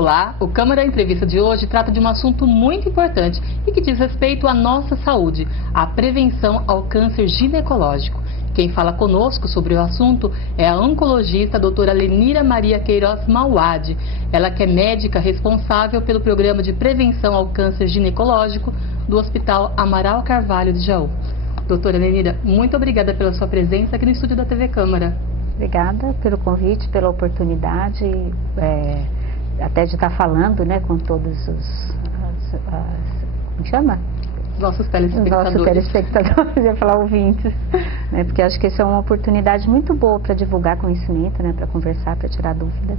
Olá, o Câmara Entrevista de hoje trata de um assunto muito importante e que diz respeito à nossa saúde, a prevenção ao câncer ginecológico. Quem fala conosco sobre o assunto é a oncologista a doutora Lenira Maria Queiroz Mauad. Ela que é médica responsável pelo programa de prevenção ao câncer ginecológico do Hospital Amaral Carvalho de Jaú. Doutora Lenira, muito obrigada pela sua presença aqui no estúdio da TV Câmara. Obrigada pelo convite, pela oportunidade, até de estar falando, né, com todos como chama? Nossos telespectadores. Nossos telespectadores, eu ia falar ouvintes, né, porque acho que isso é uma oportunidade muito boa para divulgar conhecimento, né, para conversar, para tirar dúvidas.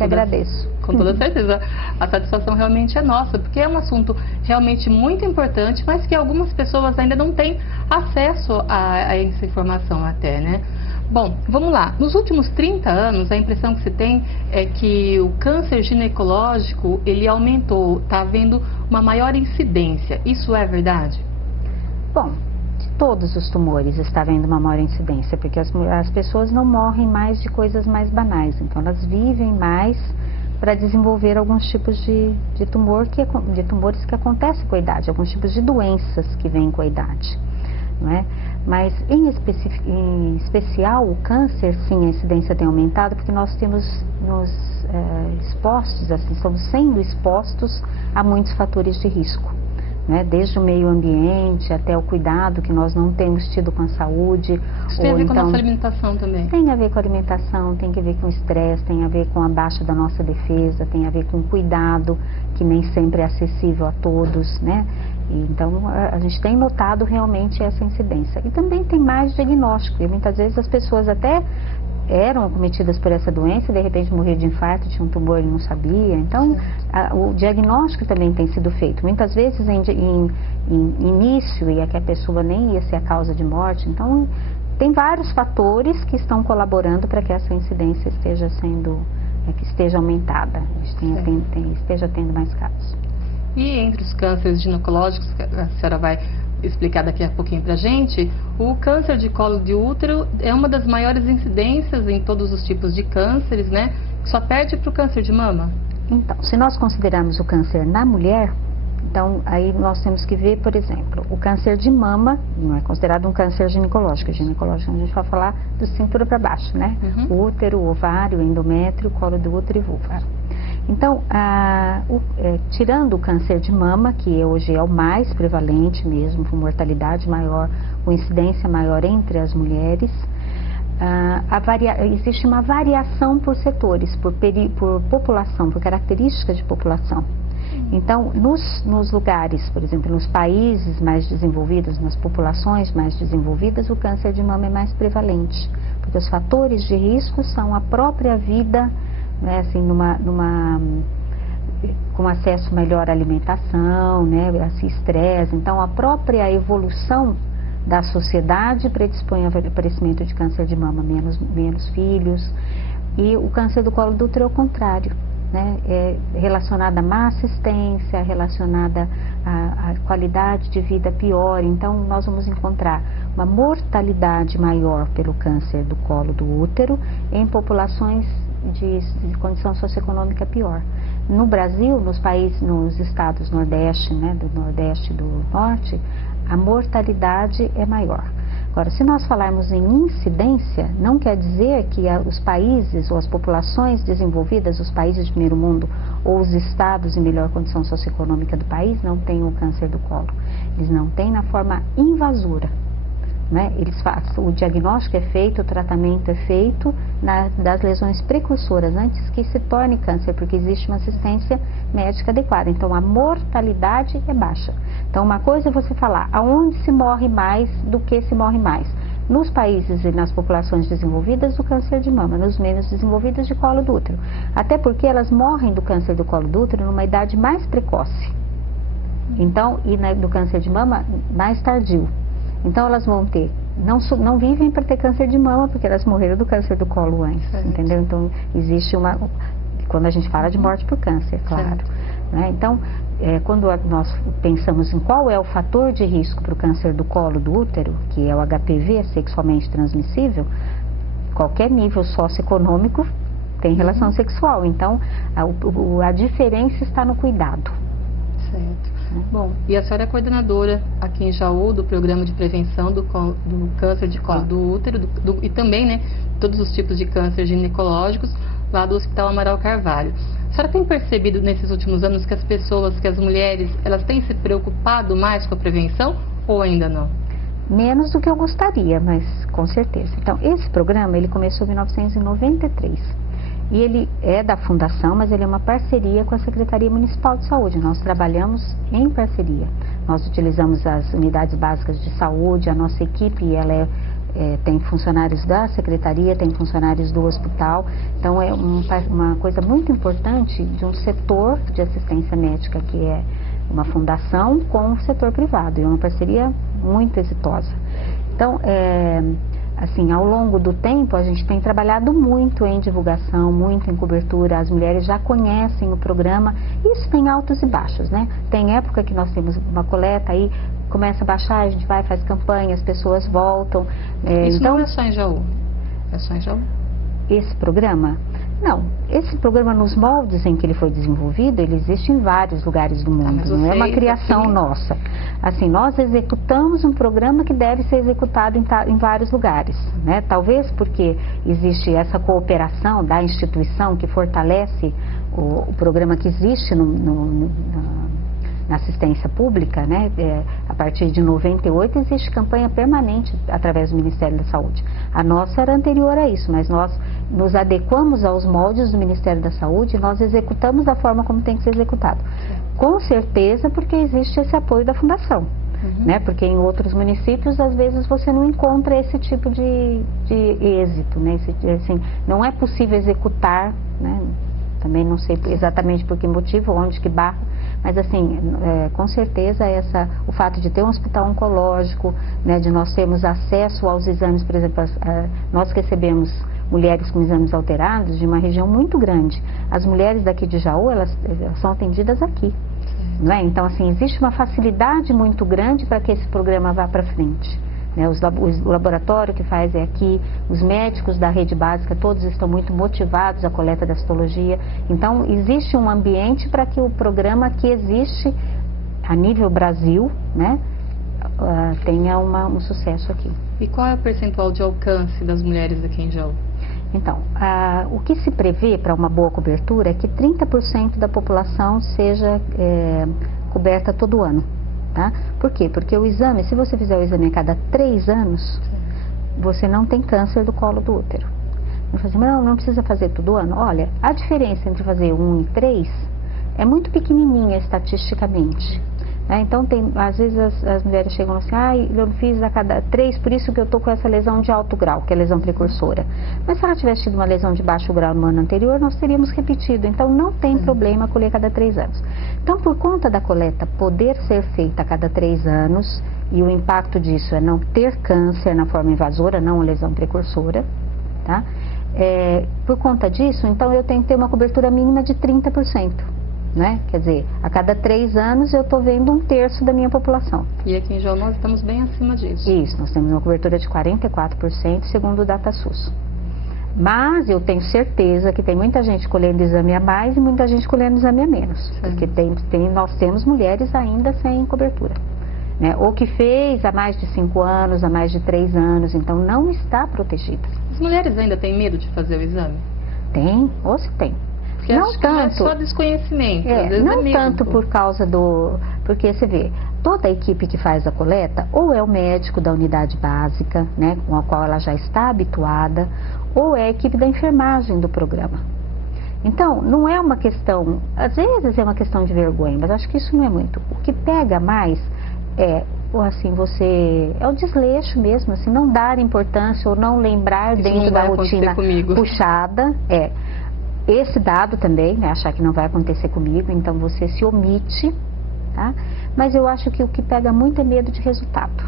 Agradeço. Com toda certeza. A satisfação realmente é nossa, porque é um assunto realmente muito importante, mas que algumas pessoas ainda não têm acesso a essa informação até, né? Bom, vamos lá. Nos últimos 30 anos, a impressão que se tem é que o câncer ginecológico, ele aumentou, está havendo uma maior incidência. Isso é verdade? Bom, de todos os tumores está havendo uma maior incidência, porque as pessoas não morrem mais de coisas mais banais, então elas vivem mais para desenvolver alguns tipos de tumores que acontecem com a idade, alguns tipos de doenças que vêm com a idade, não é? Mas em especial o câncer, sim, a incidência tem aumentado porque nós temos nos expostos, assim, estamos sendo expostos a muitos fatores de risco, né? Desde o meio ambiente até o cuidado que nós não temos tido com a saúde. Isso tem a ver com a nossa alimentação também? Tem a ver com a alimentação, tem a ver com o estresse, tem a ver com a baixa da nossa defesa, tem a ver com o cuidado que nem sempre é acessível a todos, né? Então, a gente tem notado realmente essa incidência. E também tem mais diagnóstico. E muitas vezes as pessoas até eram cometidas por essa doença e de repente morreram de infarto, tinha um tumor e não sabia. Então, o diagnóstico também tem sido feito. Muitas vezes em início, e é que a pessoa nem ia ser a causa de morte. Então, tem vários fatores que estão colaborando para que essa incidência esteja aumentada, esteja tendo mais casos. E entre os cânceres ginecológicos, que a senhora vai explicar daqui a pouquinho pra gente, o câncer de colo de útero é uma das maiores incidências em todos os tipos de cânceres, né? Só perde para o câncer de mama? Então, se nós considerarmos o câncer na mulher, então aí nós temos que ver, por exemplo, o câncer de mama não é considerado um câncer ginecológico. Ginecológico a gente vai falar do cintura para baixo, né? O útero, o ovário, o endométrio, colo do útero e vulva. Então, tirando o câncer de mama, que hoje é o mais prevalente mesmo, com mortalidade maior, com incidência maior entre as mulheres, existe uma variação por setores, por população, por características de população. Então, nos lugares, por exemplo, nos países mais desenvolvidos, nas populações mais desenvolvidas, o câncer de mama é mais prevalente, porque os fatores de risco são a própria vida, né, assim, com acesso melhor à alimentação, né, esse estresse. Então, a própria evolução da sociedade predispõe ao aparecimento de câncer de mama, menos filhos. E o câncer do colo do útero é o contrário, né, é relacionada à má assistência, relacionada à qualidade de vida pior. Então, nós vamos encontrar uma mortalidade maior pelo câncer do colo do útero em populações de condição socioeconômica pior. No Brasil, nos estados Nordeste, né, do Nordeste e do Norte, a mortalidade é maior. Agora, se nós falarmos em incidência, não quer dizer que os países ou as populações desenvolvidas, os países de primeiro mundo ou os estados em melhor condição socioeconômica do país não tenham o câncer do colo. Eles não têm na forma invasora, né? O diagnóstico é feito, o tratamento é feito das lesões precursoras, antes que se torne câncer, porque existe uma assistência médica adequada. Então, a mortalidade é baixa. Então, uma coisa é você falar aonde se morre mais do que se morre mais. Nos países e nas populações desenvolvidas, do câncer de mama, nos menos desenvolvidas, de colo do útero. Até porque elas morrem do câncer do colo do útero numa idade mais precoce. Então, e do câncer de mama mais tardio. Então, elas vão ter, não vivem para ter câncer de mama, porque elas morreram do câncer do colo antes, entendeu? Então, existe quando a gente fala de morte por câncer, claro, né? Então, quando nós pensamos em qual é o fator de risco para o câncer do colo do útero, que é o HPV, sexualmente transmissível, qualquer nível socioeconômico tem relação sexual. Então, a diferença está no cuidado. Certo. Bom, e a senhora é coordenadora aqui em Jaú do programa de prevenção do câncer de colo do útero e também, né, todos os tipos de câncer ginecológicos lá do Hospital Amaral Carvalho. A senhora tem percebido nesses últimos anos que as pessoas, que as mulheres, elas têm se preocupado mais com a prevenção ou ainda não? Menos do que eu gostaria, mas com certeza. Então, esse programa, ele começou em 1993. E ele é da Fundação, mas ele é uma parceria com a Secretaria Municipal de Saúde. Nós trabalhamos em parceria. Nós utilizamos as unidades básicas de saúde, a nossa equipe, ela tem funcionários da Secretaria, tem funcionários do hospital. Então, é uma coisa muito importante de um setor de assistência médica, que é uma fundação com o setor privado. E é uma parceria muito exitosa. Então, assim, ao longo do tempo, a gente tem trabalhado muito em divulgação, muito em cobertura. As mulheres já conhecem o programa. Isso tem altos e baixos, né? Tem época que nós temos uma coleta, aí começa a baixar, a gente vai, faz campanha, as pessoas voltam. Isso então, não é só em Jaú? É só em Jaú? Esse programa? Não. Esse programa, nos moldes em que ele foi desenvolvido, ele existe em vários lugares do mundo. Não é uma criação nossa. Assim, nós executamos um programa que deve ser executado em vários lugares, né? Talvez porque existe essa cooperação da instituição que fortalece o programa que existe na assistência pública, né? A partir de 98 existe campanha permanente através do Ministério da Saúde. A nossa era anterior a isso, mas nós nos adequamos aos moldes do Ministério da Saúde e nós executamos da forma como tem que ser executado. Com certeza, porque existe esse apoio da Fundação. Né? Porque em outros municípios, às vezes, você não encontra esse tipo de êxito, né? Assim, não é possível executar, né? Também não sei exatamente por que motivo, onde que barra, mas assim, com certeza o fato de ter um hospital oncológico, né, de nós termos acesso aos exames, por exemplo, nós recebemos mulheres com exames alterados de uma região muito grande. As mulheres daqui de Jaú, elas são atendidas aqui. Não é? Então, assim, existe uma facilidade muito grande para que esse programa vá para frente. Né? O laboratório que faz é aqui, os médicos da rede básica, todos estão muito motivados à coleta da citologia. Então, existe um ambiente para que o programa que existe a nível Brasil, né, tenha um sucesso aqui. E qual é o percentual de alcance das mulheres aqui em Jaú? Então, o que se prevê para uma boa cobertura é que 30% da população seja coberta todo ano. Tá? Por quê? Porque o exame, se você fizer o exame a cada 3 anos, você não tem câncer do colo do útero. Não precisa fazer todo ano. Olha, a diferença entre fazer 1 e 3 é muito pequenininha estatisticamente. Então, às vezes as mulheres chegam assim, eu fiz a cada 3, por isso que eu estou com essa lesão de alto grau, que é a lesão precursora. Mas se ela tivesse tido uma lesão de baixo grau no ano anterior, nós teríamos repetido. Então, não tem problema colher a cada 3 anos. Então, por conta da coleta poder ser feita a cada 3 anos, e o impacto disso é não ter câncer na forma invasora, não lesão precursora, tá? Por conta disso, então, eu tenho que ter uma cobertura mínima de 30%. Né? Quer dizer, a cada 3 anos eu estou vendo 1/3 da minha população. E aqui em Jaú nós estamos bem acima disso. Isso, nós temos uma cobertura de 44%, segundo o DataSUS. Mas eu tenho certeza que tem muita gente colhendo exame a mais e muita gente colhendo exame a menos. Sim. Porque nós temos mulheres ainda sem cobertura. Né? Ou que fez há mais de 5 anos, há mais de 3 anos, então não está protegida. As mulheres ainda têm medo de fazer o exame? Tem, ou se tem. Porque não tanto, não é só desconhecimento. Não tanto por causa porque você vê, toda a equipe que faz a coleta, ou é o médico da unidade básica, né, com a qual ela já está habituada, ou é a equipe da enfermagem do programa. Então, não é uma questão, às vezes é uma questão de vergonha, mas acho que isso não é muito. O que pega mais é o desleixo mesmo, assim, não dar importância ou não lembrar isso dentro da rotina puxada, esse dado também, né, achar que não vai acontecer comigo, então você se omite, tá? Mas eu acho que o que pega muito é medo de resultado.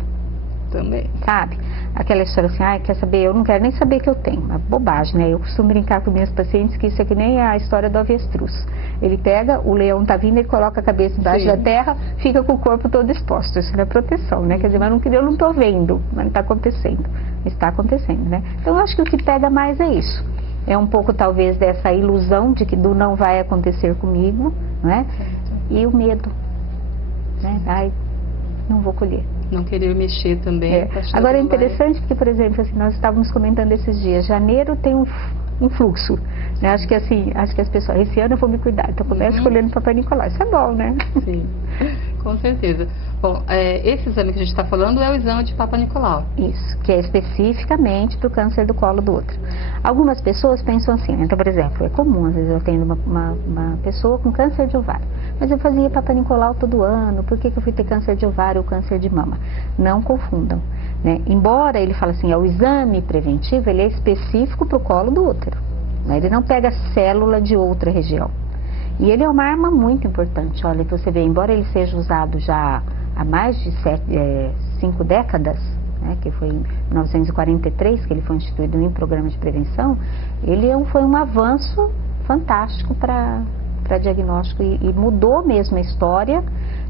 Também. Sabe? Aquela história assim, quer saber, eu não quero nem saber que eu tenho. Uma bobagem, né? Eu costumo brincar com minhas pacientes que isso é que nem a história do avestruz. Ele pega, o leão tá vindo, ele coloca a cabeça embaixo da terra, fica com o corpo todo exposto. Isso não é proteção, né? Quer dizer, mas eu não tô vendo, mas não tá acontecendo. Está acontecendo, né? Então eu acho que o que pega mais é isso. É um pouco talvez dessa ilusão de que do não vai acontecer comigo, né? E o medo, né? Ai, não vou colher. Não querer mexer também. Agora é interessante porque, por exemplo, assim, nós estávamos comentando esses dias, janeiro tem um fluxo, né? Acho que assim, acho que as pessoas, esse ano eu vou me cuidar, então começa escolhendo Papai Nicolau, isso é bom, né? Sim, com certeza. Bom, esse exame que a gente está falando é o exame de Papai Nicolau. Isso, que é especificamente para o câncer do colo do útero. Algumas pessoas pensam assim, né? Então, por exemplo, é comum, às vezes eu tenho uma pessoa com câncer de ovário, mas eu fazia Papai Nicolau todo ano, por que eu fui ter câncer de ovário ou câncer de mama? Não confundam, né? Embora ele fale assim, o exame preventivo, ele é específico para o colo do útero, né? Ele não pega célula de outra região. E ele é uma arma muito importante, olha, você vê, embora ele seja usado já há mais de 5 décadas, né, que foi em 1943 que ele foi instituído em programa de prevenção, ele foi um avanço fantástico para diagnóstico e mudou mesmo a história,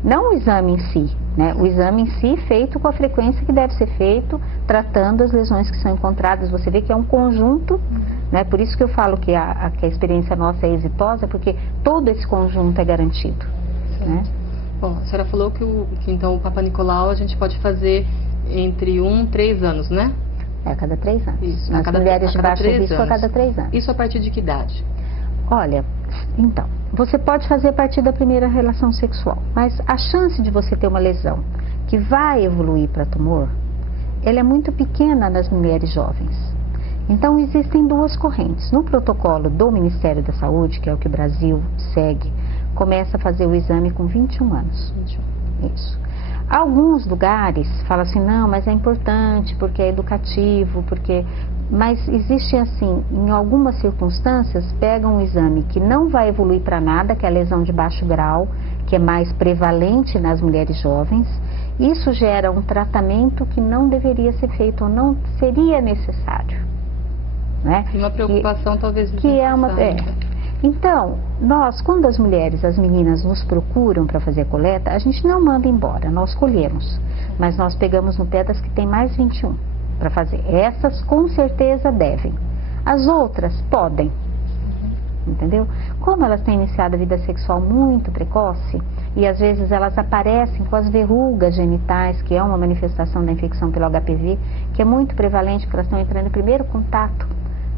não o exame em si, né, o exame em si feito com a frequência que deve ser feito, tratando as lesões que são encontradas. Você vê que é um conjunto, né, por isso que eu falo que a experiência nossa é exitosa, porque todo esse conjunto é garantido, né? Bom, a senhora falou que então o Papai Nicolau a gente pode fazer entre 1 e 3 anos, né? A cada 3 anos. Isso, nas mulheres de baixo risco a cada 3 anos. Isso a partir de que idade? Olha, então, você pode fazer a partir da primeira relação sexual, mas a chance de você ter uma lesão que vai evoluir para tumor, ela é muito pequena nas mulheres jovens. Então, existem 2 correntes. No protocolo do Ministério da Saúde, que é o que o Brasil segue, começa a fazer o exame com 21 anos. 21. Isso. Alguns lugares falam assim, não, mas é importante porque é educativo, mas existe assim, em algumas circunstâncias, pegam um exame que não vai evoluir para nada, que é a lesão de baixo grau, que é mais prevalente nas mulheres jovens. Isso gera um tratamento que não deveria ser feito ou não seria necessário, né? E uma preocupação talvez que é uma Então, nós, quando as mulheres, as meninas nos procuram para fazer a coleta, a gente não manda embora, nós colhemos. Mas nós pegamos no pé das que tem mais 21 para fazer. Essas com certeza devem. As outras podem. Entendeu? Como elas têm iniciado a vida sexual muito precoce, e às vezes elas aparecem com as verrugas genitais, que é uma manifestação da infecção pelo HPV, que é muito prevalente, porque elas estão entrando em primeiro contato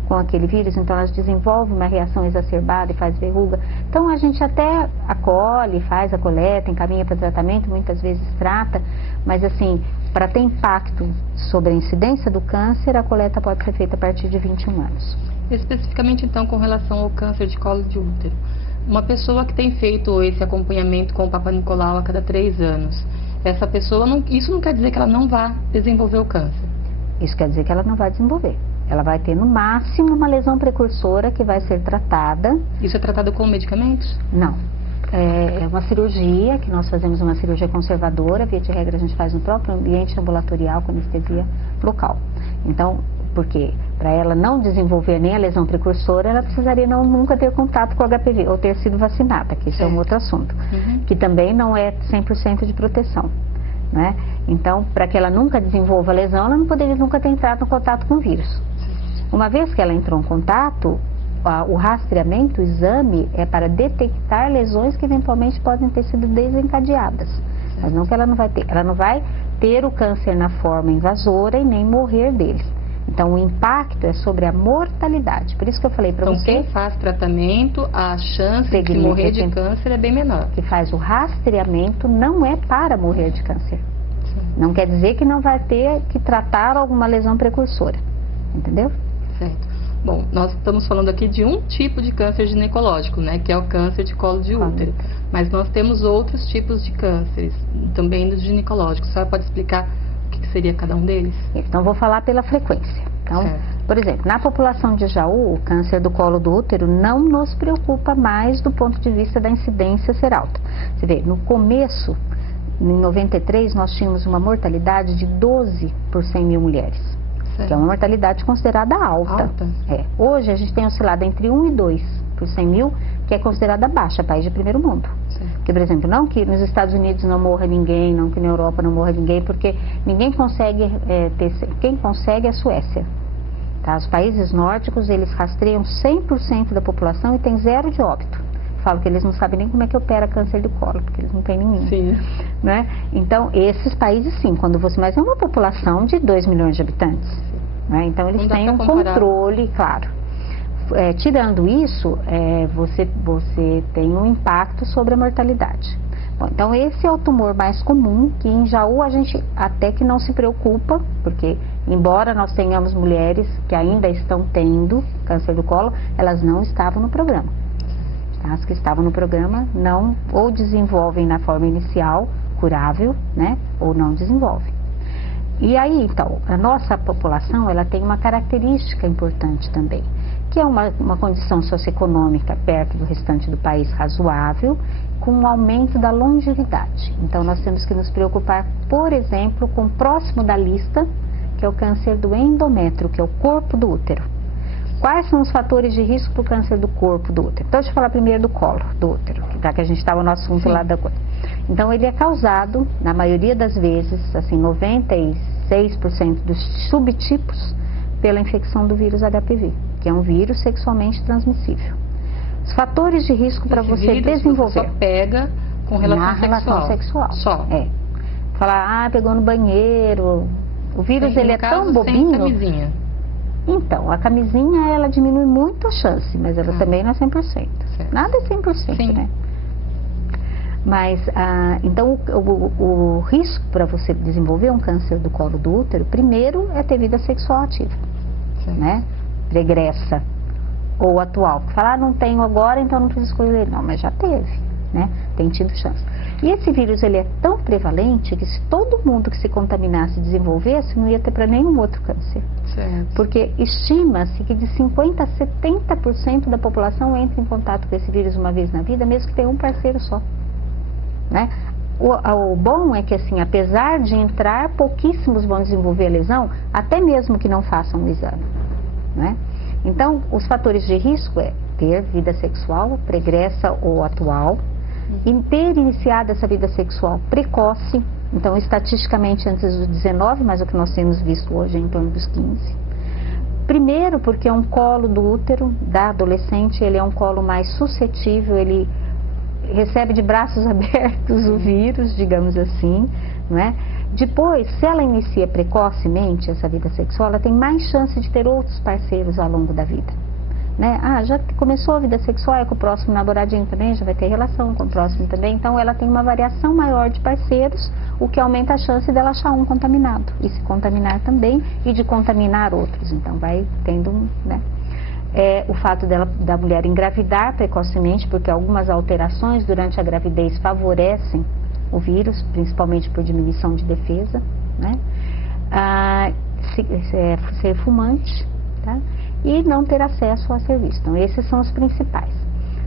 com aquele vírus, então elas desenvolvem uma reação exacerbada e faz verruga. Então a gente até acolhe, faz a coleta, encaminha para tratamento, muitas vezes trata, mas assim, para ter impacto sobre a incidência do câncer, a coleta pode ser feita a partir de 21 anos. Especificamente então com relação ao câncer de colo de útero, uma pessoa que tem feito esse acompanhamento com o Papai Nicolau a cada 3 anos, essa pessoa, isso não quer dizer que ela não vá desenvolver o câncer? Isso quer dizer que ela não vai desenvolver. Ela vai ter no máximo uma lesão precursora que vai ser tratada. Isso é tratado com medicamentos? Não. É uma cirurgia, que nós fazemos uma cirurgia conservadora, via de regra a gente faz no próprio ambiente ambulatorial com anestesia local. Então, porque para ela não desenvolver nem a lesão precursora, ela precisaria nunca ter contato com o HPV ou ter sido vacinada, que isso é um outro assunto, que também não é 100% de proteção, né? Então, para que ela nunca desenvolva a lesão, ela não poderia nunca ter entrado em contato com o vírus. Uma vez que ela entrou em contato, o rastreamento, o exame, é para detectar lesões que eventualmente podem ter sido desencadeadas. Mas não que ela não vai ter. Ela não vai ter o câncer na forma invasora e nem morrer dele. Então, o impacto é sobre a mortalidade. Por isso que eu falei para você... Então, quem faz tratamento, a chance de morrer de câncer é bem menor. Que faz o rastreamento não é para morrer de câncer. Não quer dizer que não vai ter que tratar alguma lesão precursora. Entendeu? Certo. Bom, nós estamos falando aqui de um tipo de câncer ginecológico, né? Que é o câncer de colo de útero. Mas nós temos outros tipos de cânceres, também dos ginecológicos. A senhora pode explicar o que seria cada um deles? Então, vou falar pela frequência. Então, por exemplo, na população de Jaú, o câncer do colo do útero não nos preocupa mais do ponto de vista da incidência ser alta. Você vê, no começo, em 93, nós tínhamos uma mortalidade de 12 por 100 mil mulheres. Que é uma mortalidade considerada alta. Hoje a gente tem oscilado entre 1 e 2 por 100 mil, que é considerada baixa, país de primeiro mundo. Porque, por exemplo, não que nos Estados Unidos não morra ninguém, não que na Europa não morra ninguém, porque ninguém consegue quem consegue é a Suécia. Tá? Os países nórdicos, eles rastreiam 100% da população e tem 0 de óbito. Falo que eles não sabem nem como é que opera câncer de colo, porque eles não têm nenhum. Sim. Né? Então, esses países sim, mas é uma população de 2 milhões de habitantes. Né? Então, eles têm um controle, claro. Tirando isso, você tem um impacto sobre a mortalidade. Bom, então, esse é o tumor mais comum, que em Jaú a gente até que não se preocupa, porque embora nós tenhamos mulheres que ainda estão tendo câncer do colo, elas não estavam no programa. As que estavam no programa não ou desenvolvem na forma inicial, curável, né, ou não desenvolvem. E aí, então, a nossa população, ela tem uma característica importante também, que é uma condição socioeconômica perto do restante do país razoável, com um aumento da longevidade. Então, nós temos que nos preocupar, por exemplo, com o próximo da lista, que é o câncer do endométrio, que é o corpo do útero. Quais são os fatores de risco para o câncer do corpo do útero? Então, deixa eu falar primeiro do colo do útero, já que a gente estava no assunto lá da coisa. Então, ele é causado, na maioria das vezes, assim, 96% dos subtipos, pela infecção do vírus HPV, que é um vírus sexualmente transmissível. Os fatores de risco para você desenvolver. Você só pega com relação sexual. Só. Falar, pegou no banheiro. O vírus, ele é tão bobinho. Sem camisinha. Então, a camisinha, ela diminui muito a chance, mas ela também não é 100%. Certo. Nada é 100%, Sim. né? Mas, então, o risco para você desenvolver um câncer do colo do útero, primeiro é ter vida sexual ativa, né? Pregressa ou atual. Falar, não tenho agora, então não preciso escolher. Não, mas já teve, né? Tem tido chance. E esse vírus, ele é tão prevalente que se todo mundo que se contaminasse desenvolvesse, não ia ter para nenhum outro câncer. Certo. Porque estima-se que de 50% a 70% da população entra em contato com esse vírus uma vez na vida, mesmo que tenha um parceiro só. Né? O bom é que, assim, apesar de entrar, pouquíssimos vão desenvolver a lesão, até mesmo que não façam o exame. Né? Então, os fatores de risco é ter vida sexual pregressa ou atual, e ter iniciado essa vida sexual precoce, então estatisticamente antes dos 19, mas o que nós temos visto hoje é em torno dos 15. Primeiro porque é um colo do útero da adolescente, ele é um colo mais suscetível, ele recebe de braços abertos o vírus, digamos assim, não é? Depois, se ela inicia precocemente essa vida sexual, ela tem mais chance de ter outros parceiros ao longo da vida. Né? Já começou a vida sexual, é com o próximo namoradinho também, já vai ter relação com o próximo também, então ela tem uma variação maior de parceiros, o que aumenta a chance dela achar um contaminado e se contaminar também e de contaminar outros, então vai tendo, né? O fato da mulher engravidar precocemente, porque algumas alterações durante a gravidez favorecem o vírus, principalmente por diminuição de defesa, né? Ser fumante, tá? E não ter acesso a serviço. Então, esses são os principais.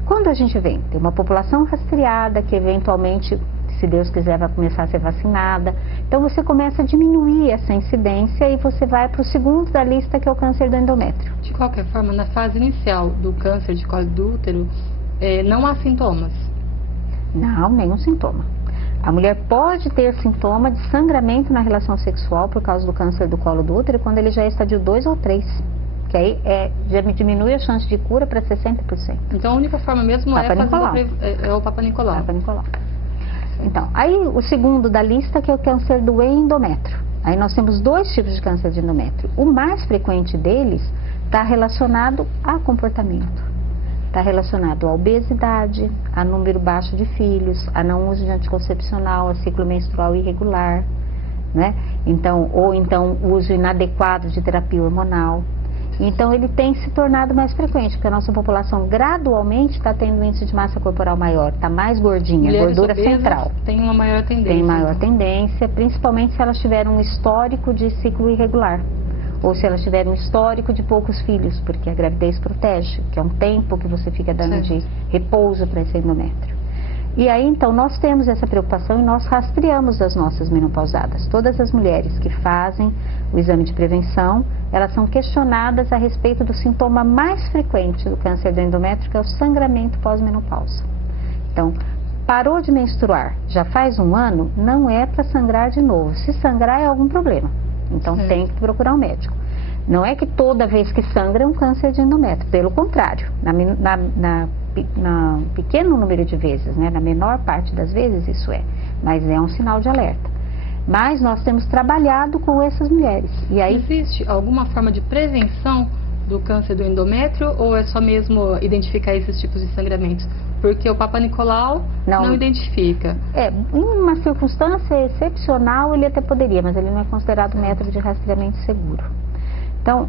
Quando a gente tem uma população rastreada, que eventualmente, se Deus quiser, vai começar a ser vacinada, então você começa a diminuir essa incidência e você vai para o segundo da lista, que é o câncer do endométrio. De qualquer forma, na fase inicial do câncer de colo do útero, não há sintomas? Não, nenhum sintoma. A mulher pode ter sintoma de sangramento na relação sexual por causa do câncer do colo do útero quando ele já é estadio 2 ou 3. Que aí já diminui a chance de cura para 60%. Então a única forma mesmo é o Papa Nicolau. Papa Nicolau. Então, aí o segundo da lista, que é o câncer do endométrio. Aí nós temos 2 tipos de câncer de endométrio. O mais frequente deles está relacionado a comportamento. Está relacionado à obesidade, a número baixo de filhos, a não uso de anticoncepcional, a ciclo menstrual irregular, né? Ou então uso inadequado de terapia hormonal. Então ele tem se tornado mais frequente, porque a nossa população gradualmente está tendo um índice de massa corporal maior, está mais gordinha, gordura central. Tem uma maior tendência. Tem maior tendência, principalmente se elas tiverem um histórico de ciclo irregular, ou se elas tiverem um histórico de poucos filhos, porque a gravidez protege, que é um tempo que você fica dando de repouso para esse endométrio. E aí, então, nós temos essa preocupação e nós rastreamos as nossas menopausadas. Todas as mulheres que fazem o exame de prevenção, elas são questionadas a respeito do sintoma mais frequente do câncer do endométrio, que é o sangramento pós-menopausa. Então, parou de menstruar, já faz 1 ano, não é para sangrar de novo. Se sangrar é algum problema, então tem que procurar um médico. Não é que toda vez que sangra é um câncer de endométrio, pelo contrário, na pequeno número de vezes, né, na menor parte das vezes isso é, mas é um sinal de alerta. Mas nós temos trabalhado com essas mulheres. E aí, existe alguma forma de prevenção do câncer do endométrio ou é só mesmo identificar esses tipos de sangramentos? Porque o Papa Nicolau não identifica. Em uma circunstância excepcional ele até poderia, mas ele não é considerado método de rastreamento seguro. Então,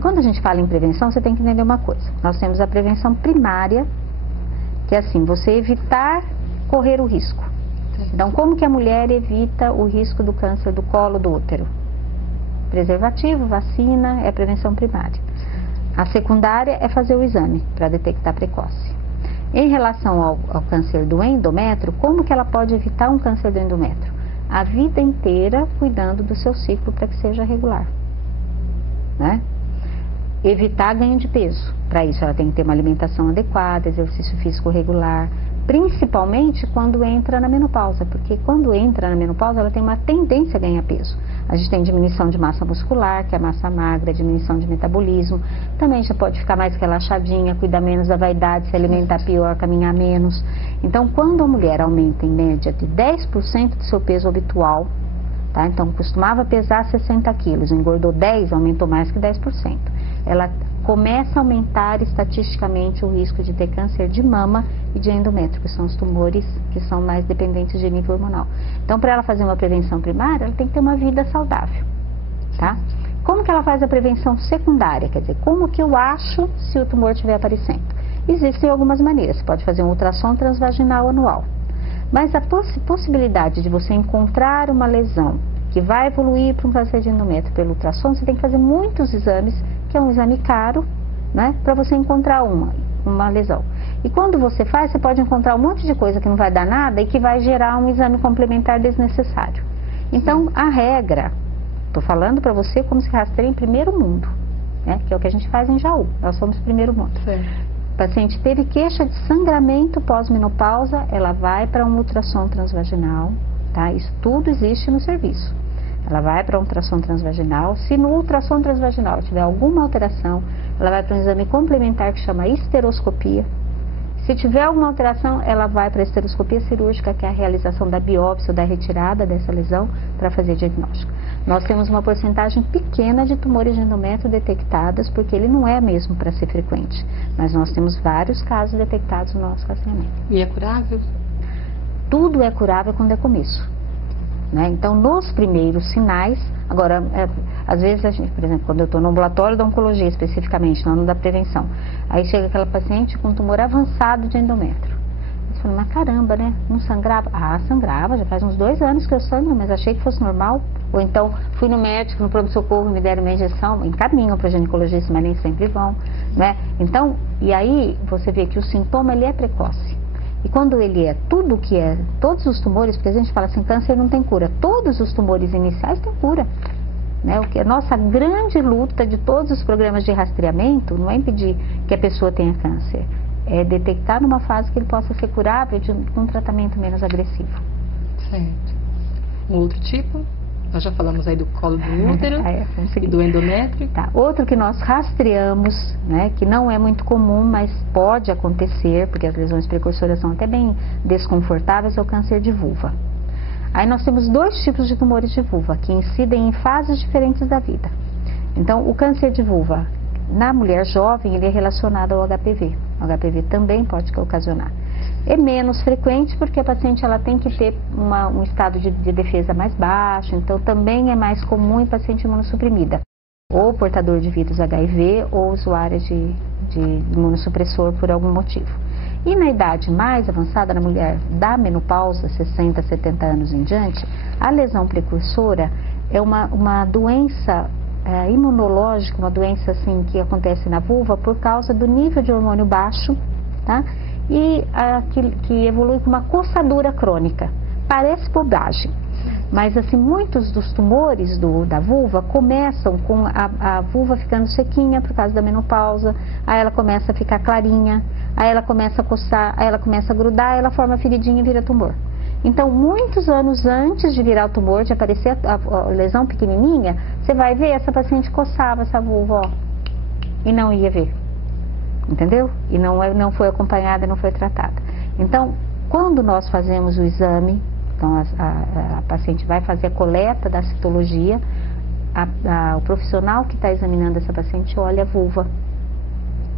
quando a gente fala em prevenção, você tem que entender uma coisa. Nós temos a prevenção primária, que é assim, você evitar correr o risco. Então, como que a mulher evita o risco do câncer do colo do útero? Preservativo, vacina, é a prevenção primária. A secundária é fazer o exame para detectar precoce. Em relação ao câncer do endométrio, como que ela pode evitar um câncer do endométrio? A vida inteira cuidando do seu ciclo para que seja regular, né? Evitar ganho de peso. Para isso ela tem que ter uma alimentação adequada, exercício físico regular, principalmente quando entra na menopausa, porque quando entra na menopausa ela tem uma tendência a ganhar peso. A gente tem diminuição de massa muscular, que é a massa magra, diminuição de metabolismo, também já pode ficar mais relaxadinha, cuidar menos da vaidade, se alimentar pior, caminhar menos. Então, quando a mulher aumenta em média de 10% do seu peso habitual, tá? Então costumava pesar 60 quilos, engordou 10, aumentou mais que 10%. Ela começa a aumentar estatisticamente o risco de ter câncer de mama e de endométrio, que são os tumores que são mais dependentes de nível hormonal. Então, para ela fazer uma prevenção primária, ela tem que ter uma vida saudável, tá? Como que ela faz a prevenção secundária? Quer dizer, como que eu acho se o tumor estiver aparecendo? Existem algumas maneiras. Você pode fazer um ultrassom transvaginal anual. Mas a possibilidade de você encontrar uma lesão que vai evoluir para um câncer de endométrio pelo ultrassom, você tem que fazer muitos exames, que é um exame caro, né, para você encontrar uma lesão. E quando você faz, você pode encontrar um monte de coisa que não vai dar nada e que vai gerar um exame complementar desnecessário. Então, a regra, estou falando para você como se rastreia em primeiro mundo, né, que é o que a gente faz em Jaú, nós somos primeiro mundo. Sim. O paciente teve queixa de sangramento pós-menopausa, ela vai para um ultrassom transvaginal, tá? Isso tudo existe no serviço. Ela vai para um ultrassom transvaginal. Se no ultrassom transvaginal tiver alguma alteração, ela vai para um exame complementar que chama histeroscopia. Se tiver alguma alteração, ela vai para a histeroscopia cirúrgica, que é a realização da biópsia ou da retirada dessa lesão para fazer diagnóstico. Nós temos uma porcentagem pequena de tumores de endométrio detectadas, porque ele não é mesmo para ser frequente. Mas nós temos vários casos detectados no nosso rastreamento. E é curável? Tudo é curável quando é começo, né? Então, nos primeiros sinais, agora, às vezes, a gente, por exemplo, quando eu estou no ambulatório da oncologia especificamente, no ano da prevenção, aí chega aquela paciente com tumor avançado de endométrio. Você fala, mas caramba, né? Não sangrava? Ah, sangrava, já faz uns 2 anos que eu sangro, mas achei que fosse normal. Ou então, fui no médico, no pronto-socorro, me deram uma injeção, encaminham para o ginecologista, mas nem sempre vão, né? Então, e aí você vê que o sintoma, ele é precoce. E quando ele é tudo que é, todos os tumores, porque a gente fala assim, câncer não tem cura, todos os tumores iniciais têm cura, né? O que a nossa grande luta de todos os programas de rastreamento não é impedir que a pessoa tenha câncer, é detectar numa fase que ele possa ser curável com um tratamento menos agressivo. Certo. Um outro tipo? Nós já falamos aí do colo do útero e do endométrio. Tá. Outro que nós rastreamos, né, que não é muito comum, mas pode acontecer, porque as lesões precursoras são até bem desconfortáveis, é o câncer de vulva. Aí nós temos 2 tipos de tumores de vulva, que incidem em fases diferentes da vida. Então, o câncer de vulva, na mulher jovem, ele é relacionado ao HPV. O HPV também pode ocasionar. É menos frequente porque a paciente ela tem que ter um estado de defesa mais baixo, então também é mais comum em paciente imunossuprimida, ou portador de vírus HIV, ou usuária de imunossupressor por algum motivo. E na idade mais avançada, na mulher da menopausa, 60, 70 anos em diante, a lesão precursora é uma doença imunológica, uma doença assim que acontece na vulva por causa do nível de hormônio baixo, tá? E que evolui com uma coçadura crônica. Parece bobagem, mas assim, muitos dos tumores da vulva começam com a vulva ficando sequinha por causa da menopausa, aí ela começa a ficar clarinha, aí ela começa a coçar, aí ela começa a grudar, aí ela forma feridinha e vira tumor. Então, muitos anos antes de virar o tumor, de aparecer a lesão pequenininha, Você vai ver, essa paciente coçava essa vulva, ó, e não ia ver, entendeu? E não foi acompanhada, não foi tratada. Então, quando nós fazemos o exame, então a paciente vai fazer a coleta da citologia, o profissional que está examinando essa paciente olha a vulva,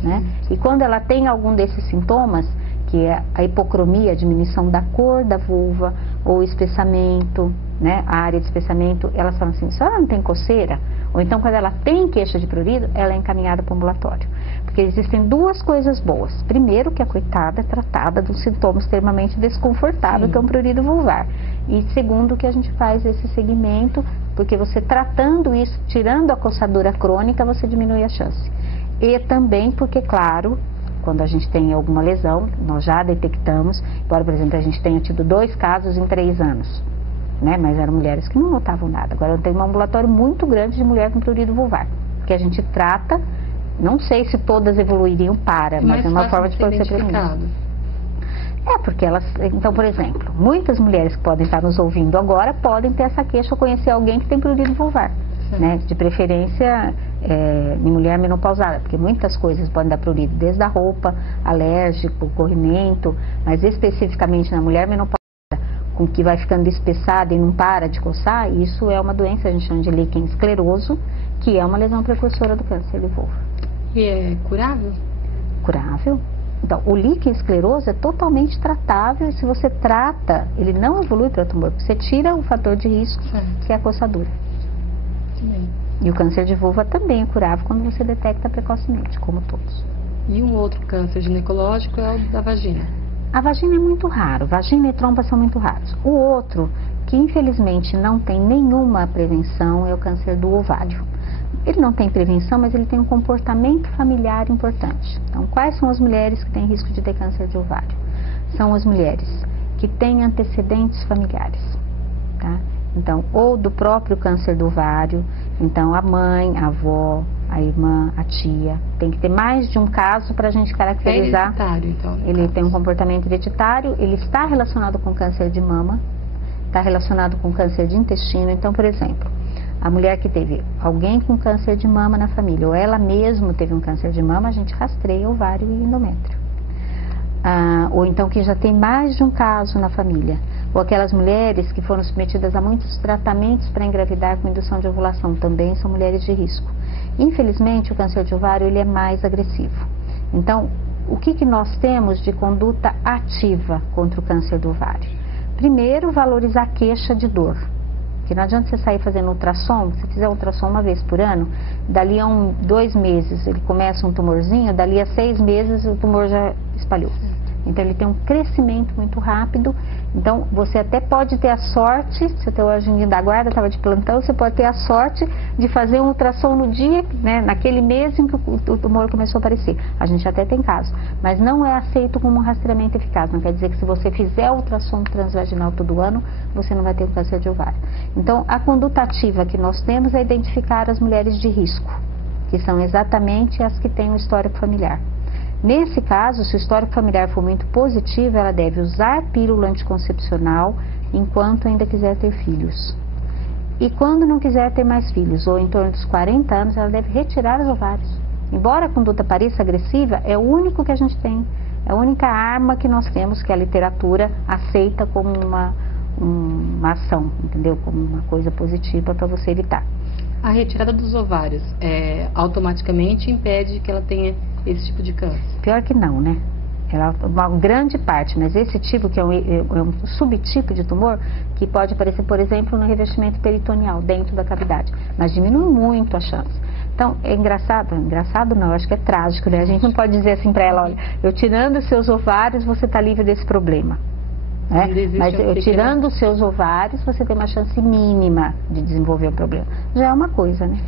né? E quando ela tem algum desses sintomas, que é a hipocromia, a diminuição da cor da vulva, ou espessamento, né, a área de espessamento, elas falam assim, se ela não tem coceira, ou então quando ela tem queixa de prurido, ela é encaminhada para o ambulatório. Porque existem duas coisas boas. Primeiro, que a coitada é tratada de um sintoma extremamente desconfortável, que é um prurido vulvar. E segundo, que a gente faz esse segmento, porque você tratando isso, tirando a coçadura crônica, você diminui a chance. E também porque, claro, quando a gente tem alguma lesão, nós já detectamos, embora, por exemplo, a gente tenha tido 2 casos em 3 anos, né? Mas eram mulheres que não notavam nada. Agora eu tenho um ambulatório muito grande de mulher com prurido vulvar, que a gente trata, não sei se todas evoluiriam para, mas é uma forma de você prevenir. Porque elas, então, por exemplo, muitas mulheres que podem estar nos ouvindo agora podem ter essa queixa ou conhecer alguém que tem prurido vulvar, né? De preferência em mulher menopausada, porque muitas coisas podem dar prurido, desde a roupa, alérgico, corrimento, mas especificamente na mulher menopausada, com que vai ficando espessada e não para de coçar, isso é uma doença, a gente chama de líquen escleroso, que é uma lesão precursora do câncer de vulva. E é curável? Curável. Então, o líquen escleroso é totalmente tratável e se você trata, ele não evolui para tumor, você tira o fator de risco, que é a coçadura. E o câncer de vulva também é curável quando você detecta precocemente, como todos. E um outro câncer ginecológico é o da vagina? A vagina é muito raro, vagina e trompa são muito raros. O outro, que infelizmente não tem nenhuma prevenção, é o câncer do ovário. Ele não tem prevenção, mas ele tem um comportamento familiar importante. Então, quais são as mulheres que têm risco de ter câncer de ovário? São as mulheres que têm antecedentes familiares, tá? Então, ou do próprio câncer do ovário, então a mãe, a avó, a irmã, a tia, tem que ter mais de um caso para a gente caracterizar. É hereditário, então. Ele tem um comportamento hereditário, ele está relacionado com câncer de mama, está relacionado com câncer de intestino. Então, por exemplo, a mulher que teve alguém com câncer de mama na família, ou ela mesma teve um câncer de mama, a gente rastreia ovário e endométrio. Ou então que já tem mais de um caso na família, ou aquelas mulheres que foram submetidas a muitos tratamentos para engravidar com indução de ovulação, também são mulheres de risco. Infelizmente, o câncer de ovário ele é mais agressivo. Então, o que nós temos de conduta ativa contra o câncer do ovário? Primeiro, valorizar a queixa de dor. Porque não adianta você sair fazendo ultrassom, se fizer ultrassom uma vez por ano, dali a 2 meses ele começa um tumorzinho, dali a 6 meses o tumor já espalhou. Então ele tem um crescimento muito rápido. Então você até pode ter a sorte, se o teu anjinho da guarda estava de plantão, você pode ter a sorte de fazer um ultrassom no dia, né, naquele mês em que o tumor começou a aparecer. A gente até tem casos, mas não é aceito como um rastreamento eficaz. Não quer dizer que se você fizer ultrassom transvaginal todo ano, você não vai ter um câncer de ovário. Então a conduta ativa que nós temos é identificar as mulheres de risco, que são exatamente as que têm um histórico familiar. Nesse caso, se o histórico familiar for muito positivo, ela deve usar pílula anticoncepcional enquanto ainda quiser ter filhos. E quando não quiser ter mais filhos, ou em torno dos 40 anos, ela deve retirar os ovários. Embora a conduta pareça agressiva, é o único que a gente tem, é a única arma que nós temos que a literatura aceita como uma ação, entendeu? Como uma coisa positiva para você evitar. A retirada dos ovários automaticamente impede que ela tenha esse tipo de câncer? Pior que não, né? Ela, uma grande parte, mas esse tipo que é um subtipo de tumor que pode aparecer, por exemplo, no revestimento peritoneal, dentro da cavidade, mas diminui muito a chance. Então, é engraçado não, acho que é trágico, né? A gente não pode dizer assim para ela, olha, eu tirando os seus ovários, você está livre desse problema. Né? Mas eu tirando os seus ovários, você tem uma chance mínima de desenvolver o problema. Já é uma coisa, né?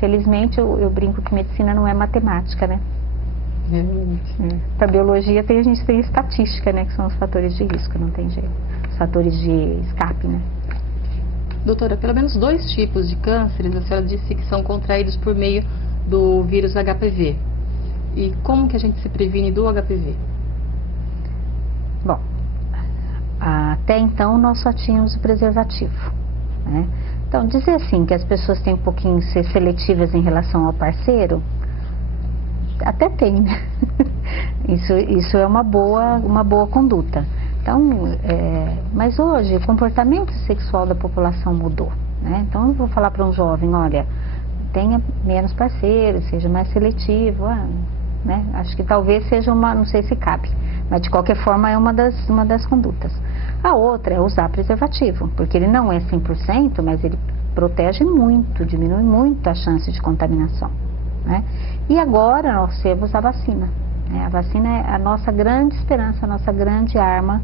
Felizmente, eu brinco que medicina não é matemática, né? Para biologia a gente tem estatística, né? Que são os fatores de risco, não tem jeito. Os fatores de escape, né? Doutora, pelo menos 2 tipos de cânceres, a senhora disse que são contraídos por meio do vírus HPV. E como que a gente se previne do HPV? Bom, até então nós só tínhamos o preservativo, né? Então, dizer assim que as pessoas têm um pouquinho ser seletivas em relação ao parceiro, até tem, né? Isso é uma boa conduta. Então, mas hoje o comportamento sexual da população mudou, né? Então eu vou falar para um jovem, olha, tenha menos parceiros, seja mais seletivo, né? Acho que talvez seja não sei se cabe, mas de qualquer forma é uma das condutas. A outra é usar preservativo, porque ele não é 100%, mas ele protege muito, diminui muito a chance de contaminação, né? E agora nós temos a vacina. A vacina é a nossa grande esperança, a nossa grande arma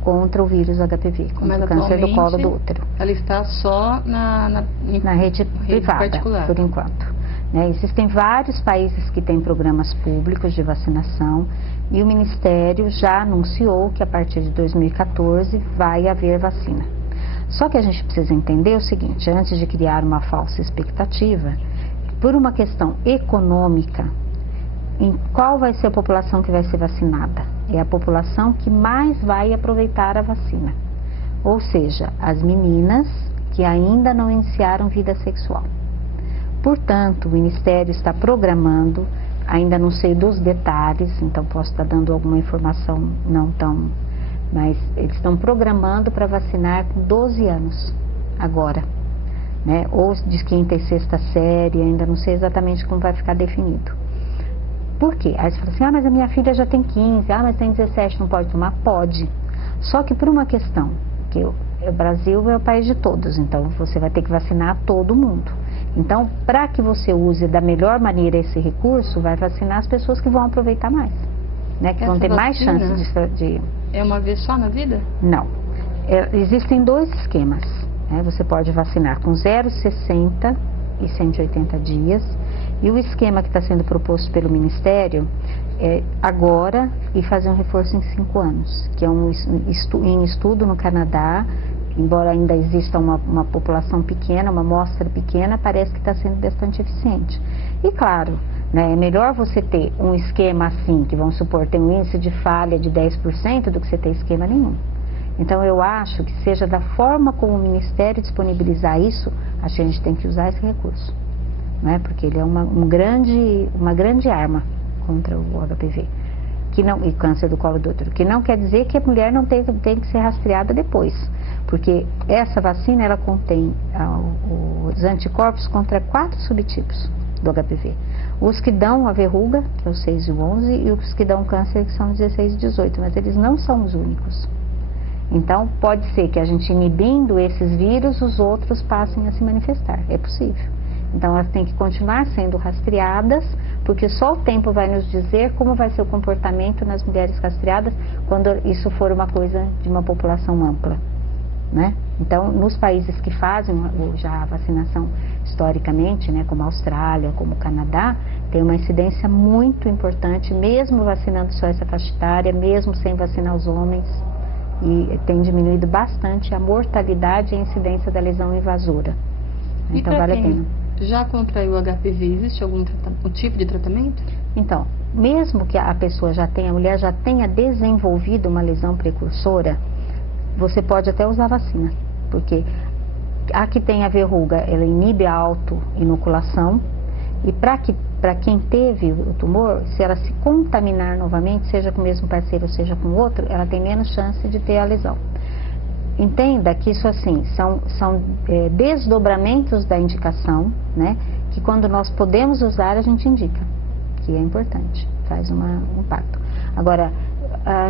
contra o vírus HPV, contra o câncer do colo do útero. Ela está só na rede privada, particular, por enquanto. Né? Existem vários países que têm programas públicos de vacinação e o Ministério já anunciou que a partir de 2014 vai haver vacina. Só que a gente precisa entender o seguinte, antes de criar uma falsa expectativa, por uma questão econômica, em qual vai ser a população que vai ser vacinada? É a população que mais vai aproveitar a vacina. Ou seja, as meninas que ainda não iniciaram vida sexual. Portanto, o Ministério está programando, ainda não sei dos detalhes, então posso estar dando alguma informação não tão... Mas eles estão programando para vacinar com 12 anos, agora. Né? Ou de quinta e sexta série, ainda não sei exatamente como vai ficar definido. Por quê? Aí você fala assim, mas a minha filha já tem 15, mas tem 17, não pode tomar? Pode. Só que por uma questão, que o Brasil é o país de todos, então você vai ter que vacinar todo mundo. Então, para que você use da melhor maneira esse recurso, vai vacinar as pessoas que vão aproveitar mais, né? Que vão ter mais chances de... É uma vez só na vida? Não. Existem dois esquemas. Né? Você pode vacinar com 0, 60 e 180 dias. E o esquema que está sendo proposto pelo Ministério é agora e fazer um reforço em 5 anos, que é em estudo no Canadá, embora ainda exista uma população pequena, uma amostra pequena, parece que está sendo bastante eficiente. E claro, né, é melhor você ter um esquema assim, que vamos supor, tem um índice de falha de 10% do que você ter esquema nenhum. Então eu acho que seja da forma como o Ministério disponibilizar isso, acho que a gente tem que usar esse recurso. Né? Porque ele é uma grande arma contra o HPV e câncer do colo do útero, que não quer dizer que a mulher não tem que ser rastreada depois, porque essa vacina ela contém os anticorpos contra 4 subtipos do HPV, os que dão a verruga, que é o 6 e o 11, e os que dão câncer, que são 16 e 18, mas eles não são os únicos. Então pode ser que a gente inibindo esses vírus, os outros passem a se manifestar, é possível. Então elas têm que continuar sendo rastreadas, porque só o tempo vai nos dizer como vai ser o comportamento nas mulheres rastreadas quando isso for uma coisa de uma população ampla, né? Então, nos países que fazem já a vacinação historicamente, né, como a Austrália, como o Canadá, tem uma incidência muito importante, mesmo vacinando só essa faixa etária, mesmo sem vacinar os homens, e tem diminuído bastante a mortalidade e a incidência da lesão invasora. Então vale a pena. Já contraiu HPV, existe algum tipo de tratamento? Então, mesmo que a mulher já tenha desenvolvido uma lesão precursora, você pode até usar vacina, porque a que tem a verruga, ela inibe a auto-inoculação, e para quem teve o tumor, se ela se contaminar novamente, seja com o mesmo parceiro ou seja com outro, ela tem menos chance de ter a lesão. Entenda que isso assim, são desdobramentos da indicação, né? Que quando nós podemos usar, a gente indica, que é importante, faz um impacto. Agora,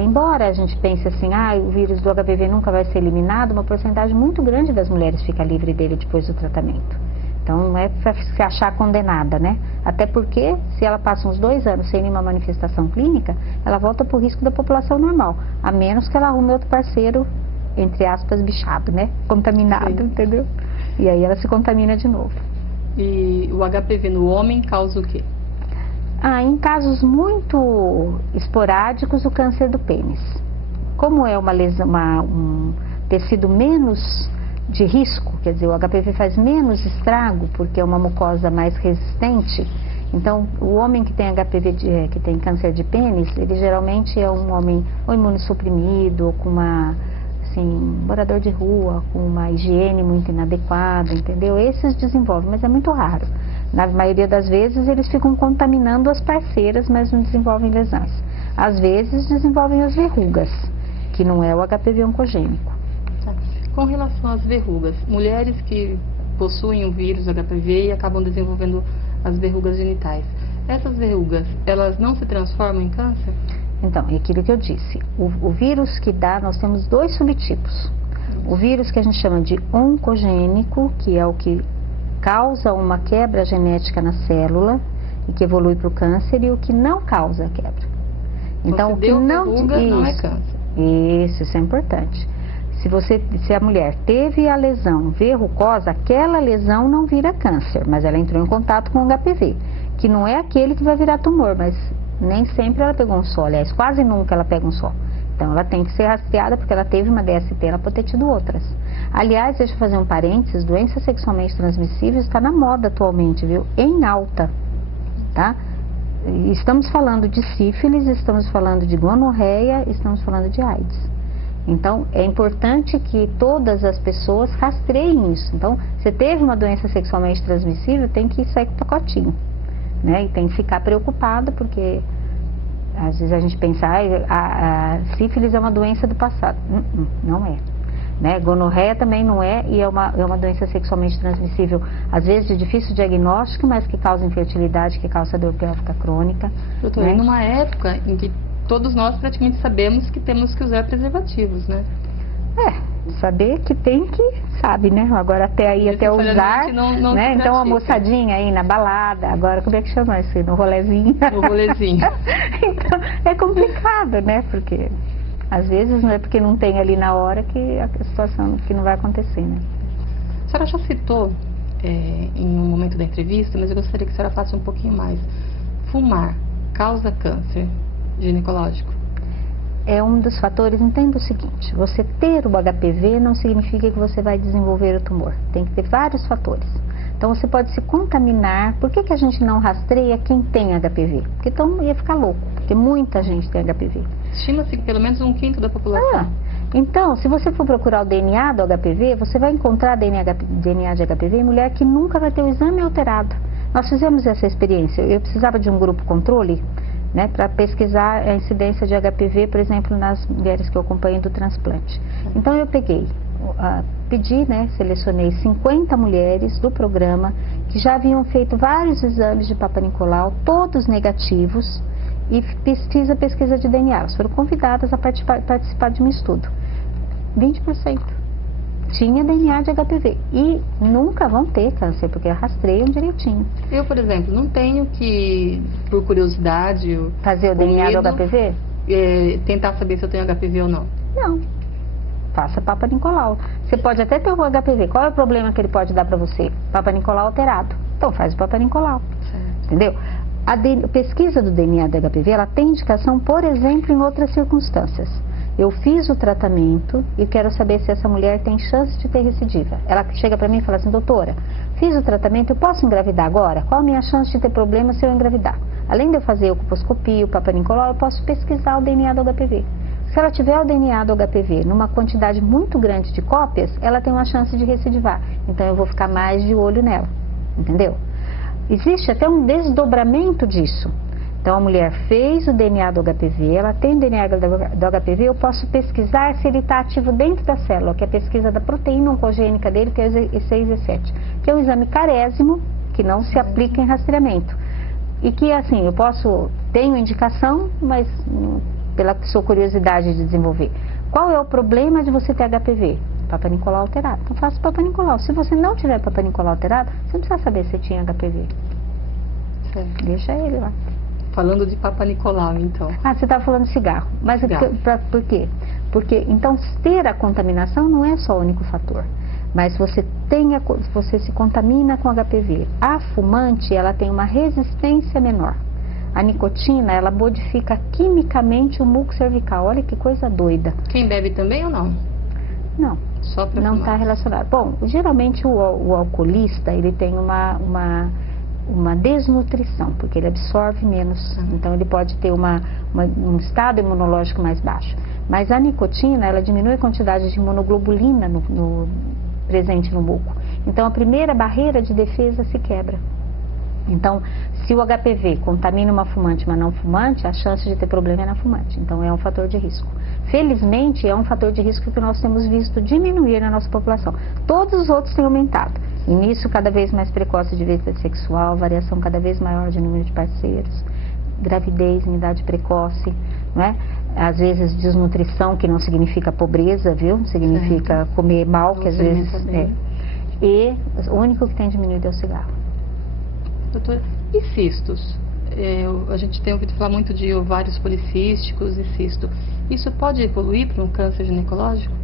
embora a gente pense assim, o vírus do HPV nunca vai ser eliminado, uma porcentagem muito grande das mulheres fica livre dele depois do tratamento. Então não é para se achar condenada, né? Até porque se ela passa uns 2 anos sem nenhuma manifestação clínica, ela volta para o risco da população normal, a menos que ela arrume outro parceiro, entre aspas, bichado, né? Contaminado, sim, entendeu? E aí ela se contamina de novo. E o HPV no homem causa o quê? Em casos muito esporádicos, o câncer do pênis. Como é uma lesão, um tecido menos de risco, quer dizer, o HPV faz menos estrago, porque é uma mucosa mais resistente. Então, o homem que tem HPV, que tem câncer de pênis, ele geralmente é um homem ou imunossuprimido, ou com uma assim, morador de rua, com uma higiene muito inadequada, entendeu? Esses desenvolvem, mas é muito raro. Na maioria das vezes eles ficam contaminando as parceiras, mas não desenvolvem lesões. Às vezes desenvolvem as verrugas, que não é o HPV oncogênico. Tá. Com relação às verrugas, mulheres que possuem o vírus HPV e acabam desenvolvendo as verrugas genitais, essas verrugas, elas não se transformam em câncer? Então, é aquilo que eu disse. O vírus que dá, nós temos 2 subtipos. O vírus que a gente chama de oncogênico, que é o que causa uma quebra genética na célula e que evolui para o câncer, e o que não causa a quebra. Então, o que não é câncer. Isso é importante. Se a mulher teve a lesão verrucosa, aquela lesão não vira câncer, mas ela entrou em contato com o HPV, que não é aquele que vai virar tumor, mas nem sempre ela pegou um só, aliás, quase nunca ela pega um só. Então ela tem que ser rastreada porque ela teve uma DST, ela pode ter tido outras. Aliás, deixa eu fazer um parênteses, doença sexualmente transmissível está na moda atualmente, viu? Em alta, tá? Estamos falando de sífilis, estamos falando de gonorreia, estamos falando de AIDS. Então, é importante que todas as pessoas rastreiem isso. Então, você teve uma doença sexualmente transmissível, tem que sair com o pacotinho, né? E tem que ficar preocupada, porque às vezes a gente pensa, a sífilis é uma doença do passado. Não é. Né? Gonorreia também não é, e é uma doença sexualmente transmissível, às vezes de difícil diagnóstico, mas que causa infertilidade, que causa dor pélvica crônica. Doutora, né? Numa época em que todos nós praticamente sabemos que temos que usar preservativos, né? Saber que tem que, sabe, né? Agora até aí, até usar, não né? Então a moçadinha aí na balada, agora como é que chama isso? No rolezinho. No rolezinho. Então, é complicado, né? Porque às vezes não é porque não tem ali na hora que a situação que não vai acontecer, né? A senhora já citou em um momento da entrevista, mas eu gostaria que a senhora faça um pouquinho mais. Fumar causa câncer ginecológico? É um dos fatores. Entenda o seguinte, você ter o HPV não significa que você vai desenvolver o tumor. Tem que ter vários fatores. Então você pode se contaminar. Por que a gente não rastreia quem tem HPV? Porque então ia ficar louco, porque muita gente tem HPV. Estima-se que pelo menos 1/5 da população. Então, se você for procurar o DNA do HPV, você vai encontrar DNA de HPV em mulher que nunca vai ter o exame alterado. Nós fizemos essa experiência. Eu precisava de um grupo controle, né, para pesquisar a incidência de HPV, por exemplo, nas mulheres que eu acompanho do transplante. Então eu pedi, né, selecionei 50 mulheres do programa que já haviam feito vários exames de Papa Nicolau, todos negativos, e fiz a pesquisa de DNA. Elas foram convidadas a participar de um estudo. 20% tinha DNA de HPV e nunca vão ter câncer, porque rastreiam direitinho. Eu, por exemplo, não tenho que, por curiosidade, fazer o DNA do HPV? Tentar saber se eu tenho HPV ou não. Não. Faça Papa Nicolau. Você pode até ter o HPV. Qual é o problema que ele pode dar para você? Papa Nicolau alterado. Então faz o Papa Nicolau. Certo. Entendeu? A pesquisa do DNA do HPV, ela tem indicação, por exemplo, em outras circunstâncias. Eu fiz o tratamento e quero saber se essa mulher tem chance de ter recidiva. Ela chega para mim e fala assim, doutora, fiz o tratamento, eu posso engravidar agora? Qual a minha chance de ter problema se eu engravidar? Além de eu fazer a colposcopia, o Papa Nicolau, eu posso pesquisar o DNA do HPV. Se ela tiver o DNA do HPV numa quantidade muito grande de cópias, ela tem uma chance de recidivar. Então eu vou ficar mais de olho nela, entendeu? Existe até um desdobramento disso. Então a mulher fez o DNA do HPV, ela tem o DNA do HPV, eu posso pesquisar se ele está ativo dentro da célula, que é a pesquisa da proteína oncogênica dele, que é o E6, E7, que é um exame carésimo, que não se aplica em rastreamento. E que assim, tenho indicação, mas pela sua curiosidade de desenvolver. Qual é o problema de você ter HPV? Papa Nicolau alterado. Então faça Papa Nicolau. Se você não tiver Papa Nicolau alterado, você não precisa saber se tinha HPV. Certo. Deixa ele lá. Falando de Papa Nicolau, então. Você estava falando de cigarro. Mas cigarro. Por quê? Porque, então, ter a contaminação não é só o único fator. Mas você se contamina com HPV. A fumante, ela tem uma resistência menor. A nicotina, ela modifica quimicamente o muco cervical. Olha que coisa doida. Quem bebe também ou não? Não. Só para não está relacionado. Bom, geralmente o alcoolista, ele tem uma uma desnutrição, porque ele absorve menos, então ele pode ter um estado imunológico mais baixo. Mas a nicotina, ela diminui a quantidade de imunoglobulina presente no muco. Então a primeira barreira de defesa se quebra. Então, se o HPV contamina uma fumante, uma não fumante, a chance de ter problema é na fumante. Então é um fator de risco. Felizmente é um fator de risco que nós temos visto diminuir na nossa população. Todos os outros têm aumentado. Início cada vez mais precoce de vida sexual, variação cada vez maior de número de parceiros, gravidez em idade precoce, não é? Às vezes desnutrição, que não significa pobreza, viu? Significa comer mal, que às vezes é. E o único que tem diminuído é o cigarro. Doutora, e cistos? A gente tem ouvido falar muito de ovários policísticos e cisto. Isso pode evoluir para um câncer ginecológico?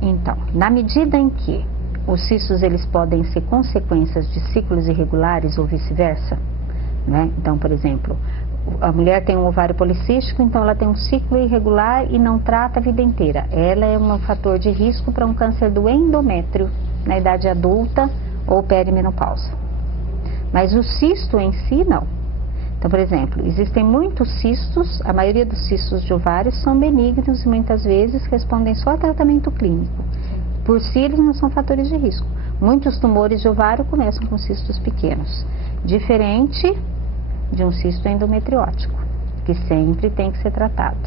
Então, na medida em que os cistos eles podem ser consequências de ciclos irregulares ou vice-versa, né? Então, por exemplo, a mulher tem um ovário policístico, então ela tem um ciclo irregular e não trata a vida inteira. Ela é um fator de risco para um câncer do endométrio na idade adulta ou perimenopausa. Mas o cisto em si, não. Então, por exemplo, existem muitos cistos, a maioria dos cistos de ovários são benignos e muitas vezes respondem só a tratamento clínico. Por si, eles não são fatores de risco. Muitos tumores de ovário começam com cistos pequenos, diferente de um cisto endometriótico, que sempre tem que ser tratado,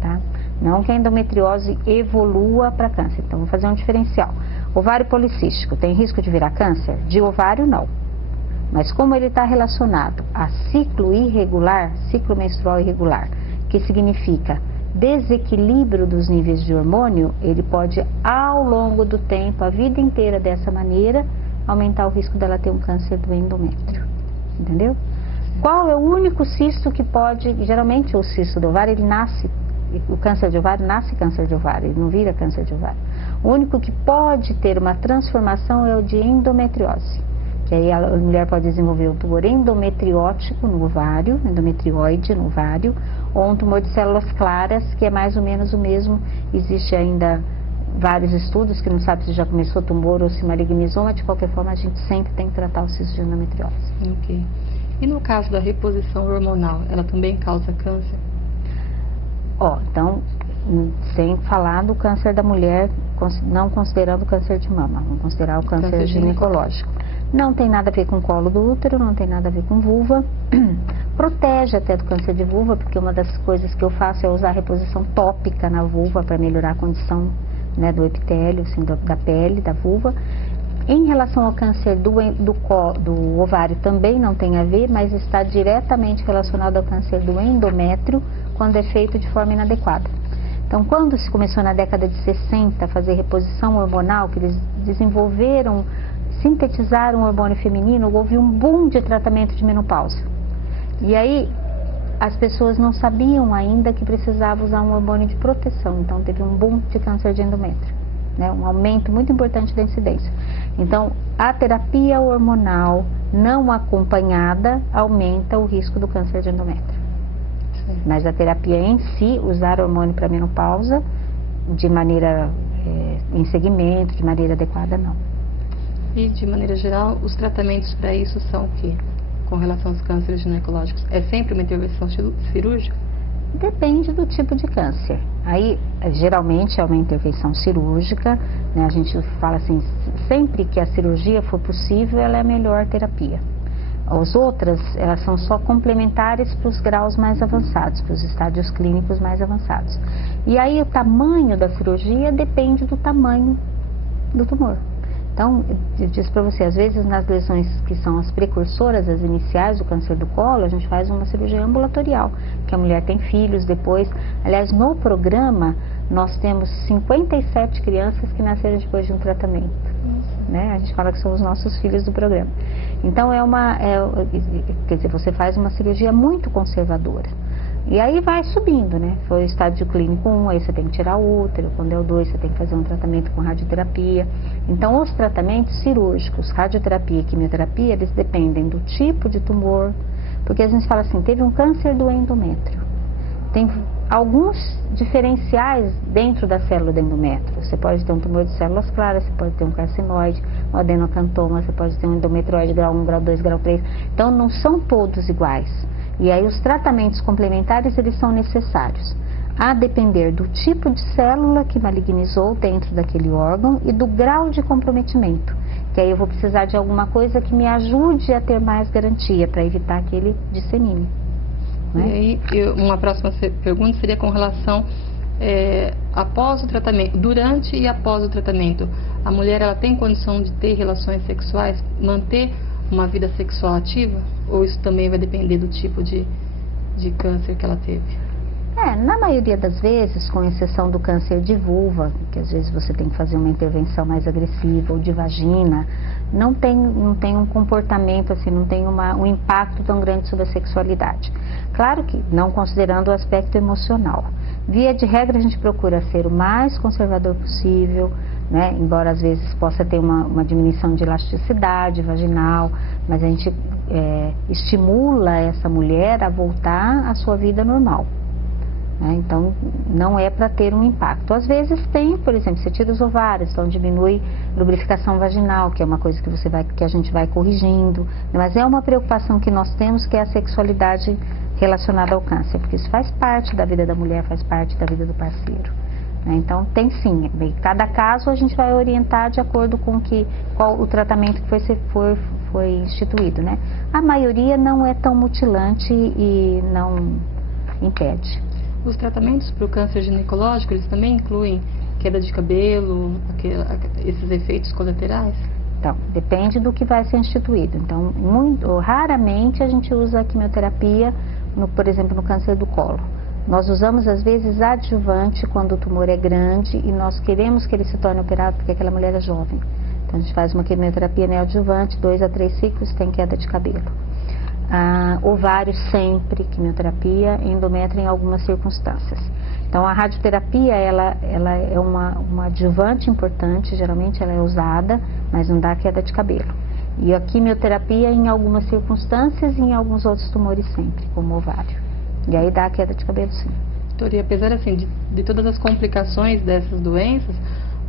tá? Não que a endometriose evolua para câncer. Então, vou fazer um diferencial. Ovário policístico tem risco de virar câncer? De ovário, não. Mas como ele está relacionado a ciclo irregular, ciclo menstrual irregular, que significa desequilíbrio dos níveis de hormônio, ele pode, ao longo do tempo, a vida inteira dessa maneira, aumentar o risco dela ter um câncer do endométrio. Entendeu? Qual é o único cisto que pode, geralmente o cisto do ovário, ele nasce, o câncer de ovário nasce câncer de ovário, ele não vira câncer de ovário. O único que pode ter uma transformação é o de endometriose. Que aí a mulher pode desenvolver um tumor endometriótico no ovário, endometrioide no ovário, ou um tumor de células claras, que é mais ou menos o mesmo. Existe ainda vários estudos que não sabe se já começou tumor ou se malignizou, mas de qualquer forma a gente sempre tem que tratar o cisto de endometriose. Ok. E no caso da reposição hormonal, ela também causa câncer? Então, sem falar do câncer da mulher, não considerando o câncer de mama, vamos considerar o câncer ginecológico. Não tem nada a ver com colo do útero, não tem nada a ver com vulva. Protege até do câncer de vulva, porque uma das coisas que eu faço é usar reposição tópica na vulva para melhorar a condição, né, do epitélio, assim, da pele, da vulva. Em relação ao câncer do ovário também não tem a ver, mas está diretamente relacionado ao câncer do endométrio quando é feito de forma inadequada. Então, quando se começou na década de 60 a fazer reposição hormonal, que eles sintetizaram o hormônio feminino, houve um boom de tratamento de menopausa. E aí, as pessoas não sabiam ainda que precisava usar um hormônio de proteção, então teve um boom de câncer de endométrio, né? Um aumento muito importante da incidência. Então, a terapia hormonal não acompanhada aumenta o risco do câncer de endométrio. Sim. Mas a terapia em si, usar hormônio para menopausa, de maneira, em segmento, de maneira adequada, não. E, de maneira geral, os tratamentos para isso são o quê? Com relação aos cânceres ginecológicos? É sempre uma intervenção cirúrgica? Depende do tipo de câncer. Aí, geralmente, é uma intervenção cirúrgica, né? A gente fala assim, sempre que a cirurgia for possível, ela é a melhor terapia. As outras, elas são só complementares para os graus mais avançados, para os estádios clínicos mais avançados. E aí, o tamanho da cirurgia depende do tamanho do tumor. Então, eu disse para você, às vezes nas lesões que são as precursoras, as iniciais do câncer do colo, a gente faz uma cirurgia ambulatorial, que a mulher tem filhos depois. Aliás, no programa, nós temos 57 crianças que nasceram depois de um tratamento. Né? A gente fala que são os nossos filhos do programa. Então, quer dizer, você faz uma cirurgia muito conservadora. E aí vai subindo, né? Foi o estágio clínico 1, aí você tem que tirar o útero. Quando é o 2, você tem que fazer um tratamento com radioterapia. Então, os tratamentos cirúrgicos, radioterapia e quimioterapia, eles dependem do tipo de tumor. Porque a gente fala assim, teve um câncer do endométrio. Tem alguns diferenciais dentro da célula do endométrio. Você pode ter um tumor de células claras, você pode ter um carcinoide, o adenocantoma, você pode ter um endometriose grau 1, grau 2, grau 3. Então, não são todos iguais. E aí, os tratamentos complementares, eles são necessários, a depender do tipo de célula que malignizou dentro daquele órgão e do grau de comprometimento. Que aí eu vou precisar de alguma coisa que me ajude a ter mais garantia, para evitar que ele dissemine. Né? E aí, uma próxima pergunta seria com relação após o tratamento, durante e após o tratamento, a mulher ela tem condição de ter relações sexuais, manter uma vida sexual ativa? Ou isso também vai depender do tipo de câncer que ela teve? Na maioria das vezes, com exceção do câncer de vulva, que às vezes você tem que fazer uma intervenção mais agressiva, ou de vagina, não tem um comportamento assim, não tem um impacto tão grande sobre a sexualidade. Claro que não considerando o aspecto emocional. Via de regra, a gente procura ser o mais conservador possível, né? Embora às vezes possa ter uma diminuição de elasticidade vaginal, mas a gente estimula essa mulher a voltar à sua vida normal. Então, não é para ter um impacto. Às vezes tem, por exemplo, você tira os ovários, então diminui lubrificação vaginal, que é uma coisa que a gente vai corrigindo. Mas é uma preocupação que nós temos, que é a sexualidade relacionada ao câncer, porque isso faz parte da vida da mulher, faz parte da vida do parceiro. Então, tem sim. Cada caso a gente vai orientar de acordo com qual o tratamento que foi instituído, né? A maioria não é tão mutilante e não impede. Os tratamentos para o câncer ginecológico, eles também incluem queda de cabelo, esses efeitos colaterais? Então, depende do que vai ser instituído. Então, raramente a gente usa a quimioterapia, por exemplo, no câncer do colo. Nós usamos, às vezes, adjuvante quando o tumor é grande e nós queremos que ele se torne operado porque aquela mulher é jovem. Então, a gente faz uma quimioterapia neoadjuvante, 2 a 3 ciclos, tem queda de cabelo. Ovário sempre, quimioterapia, endométrio em algumas circunstâncias. Então, a radioterapia, ela é uma adjuvante importante, geralmente ela é usada, mas não dá queda de cabelo. E a quimioterapia em algumas circunstâncias e em alguns outros tumores sempre, como ovário. E aí dá queda de cabelo sim. Doutora, e apesar assim, de todas as complicações dessas doenças,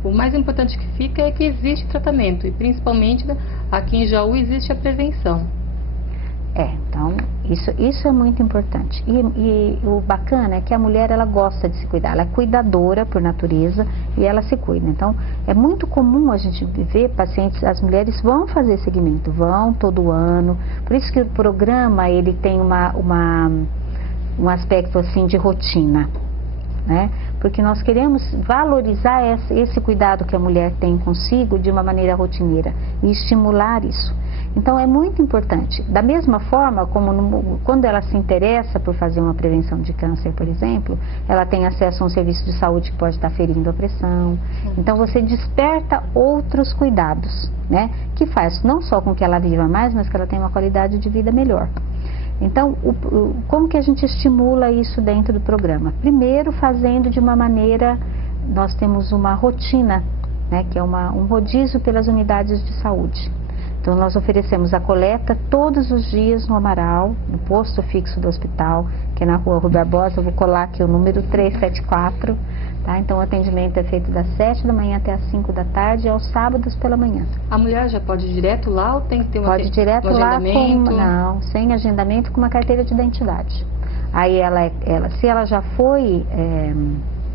o mais importante que fica é que existe tratamento, e principalmente aqui em Jaú existe a prevenção. Então, isso é muito importante. E o bacana é que a mulher, ela gosta de se cuidar, ela é cuidadora por natureza e ela se cuida. Então, é muito comum a gente ver pacientes, as mulheres vão fazer segmento, vão todo ano. Por isso que o programa, ele tem um aspecto assim de rotina, né? Porque nós queremos valorizar esse cuidado que a mulher tem consigo de uma maneira rotineira e estimular isso. Então é muito importante. Da mesma forma como quando ela se interessa por fazer uma prevenção de câncer, por exemplo, ela tem acesso a um serviço de saúde que pode estar ferindo a pressão. Então você desperta outros cuidados, né? Que faz não só com que ela viva mais, mas que ela tenha uma qualidade de vida melhor. Então, como que a gente estimula isso dentro do programa? Primeiro, fazendo de uma maneira, nós temos uma rotina, né, que é um rodízio pelas unidades de saúde. Então, nós oferecemos a coleta todos os dias no Amaral, no posto fixo do hospital, que é na rua Rui Barbosa. Eu vou colar aqui o número 374, tá? Então, o atendimento é feito das 7 da manhã até as 5 da tarde e aos sábados pela manhã. A mulher já pode ir direto lá ou tem que ter um Pode ir direto lá agendamento? Não, sem agendamento, com uma carteira de identidade. Aí se ela já foi...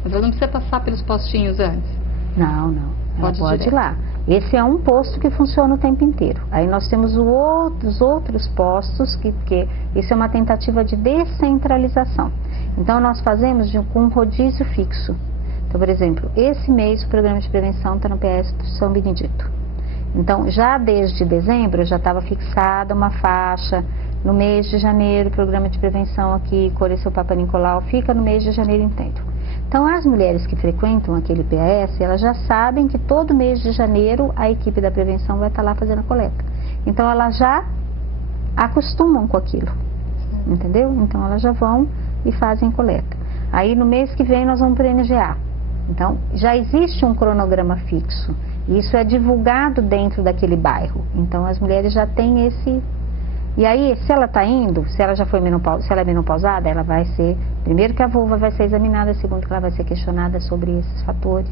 Mas ela não precisa passar pelos postinhos antes? Não. Ela pode ir lá. Esse é um posto que funciona o tempo inteiro. Aí nós temos os outros postos, que isso é uma tentativa de descentralização. Então nós fazemos com um rodízio fixo. Então, por exemplo, esse mês o programa de prevenção está no PS do São Benedito. Então, já desde dezembro já estava fixada uma faixa. No mês de janeiro, o programa de prevenção aqui, Coreceu Papa Nicolau, fica no mês de janeiro inteiro. Então, as mulheres que frequentam aquele PAS, elas já sabem que todo mês de janeiro a equipe da prevenção vai estar lá fazendo a coleta. Então, elas já acostumam com aquilo, entendeu? Então, elas já vão e fazem coleta. Aí, no mês que vem, nós vamos para o NGA. Então, já existe um cronograma fixo. E isso é divulgado dentro daquele bairro. Então, as mulheres já têm esse... E aí, se ela está indo, se ela já foi se ela é menopausada, ela vai ser... Primeiro que a vulva vai ser examinada, segundo que ela vai ser questionada sobre esses fatores.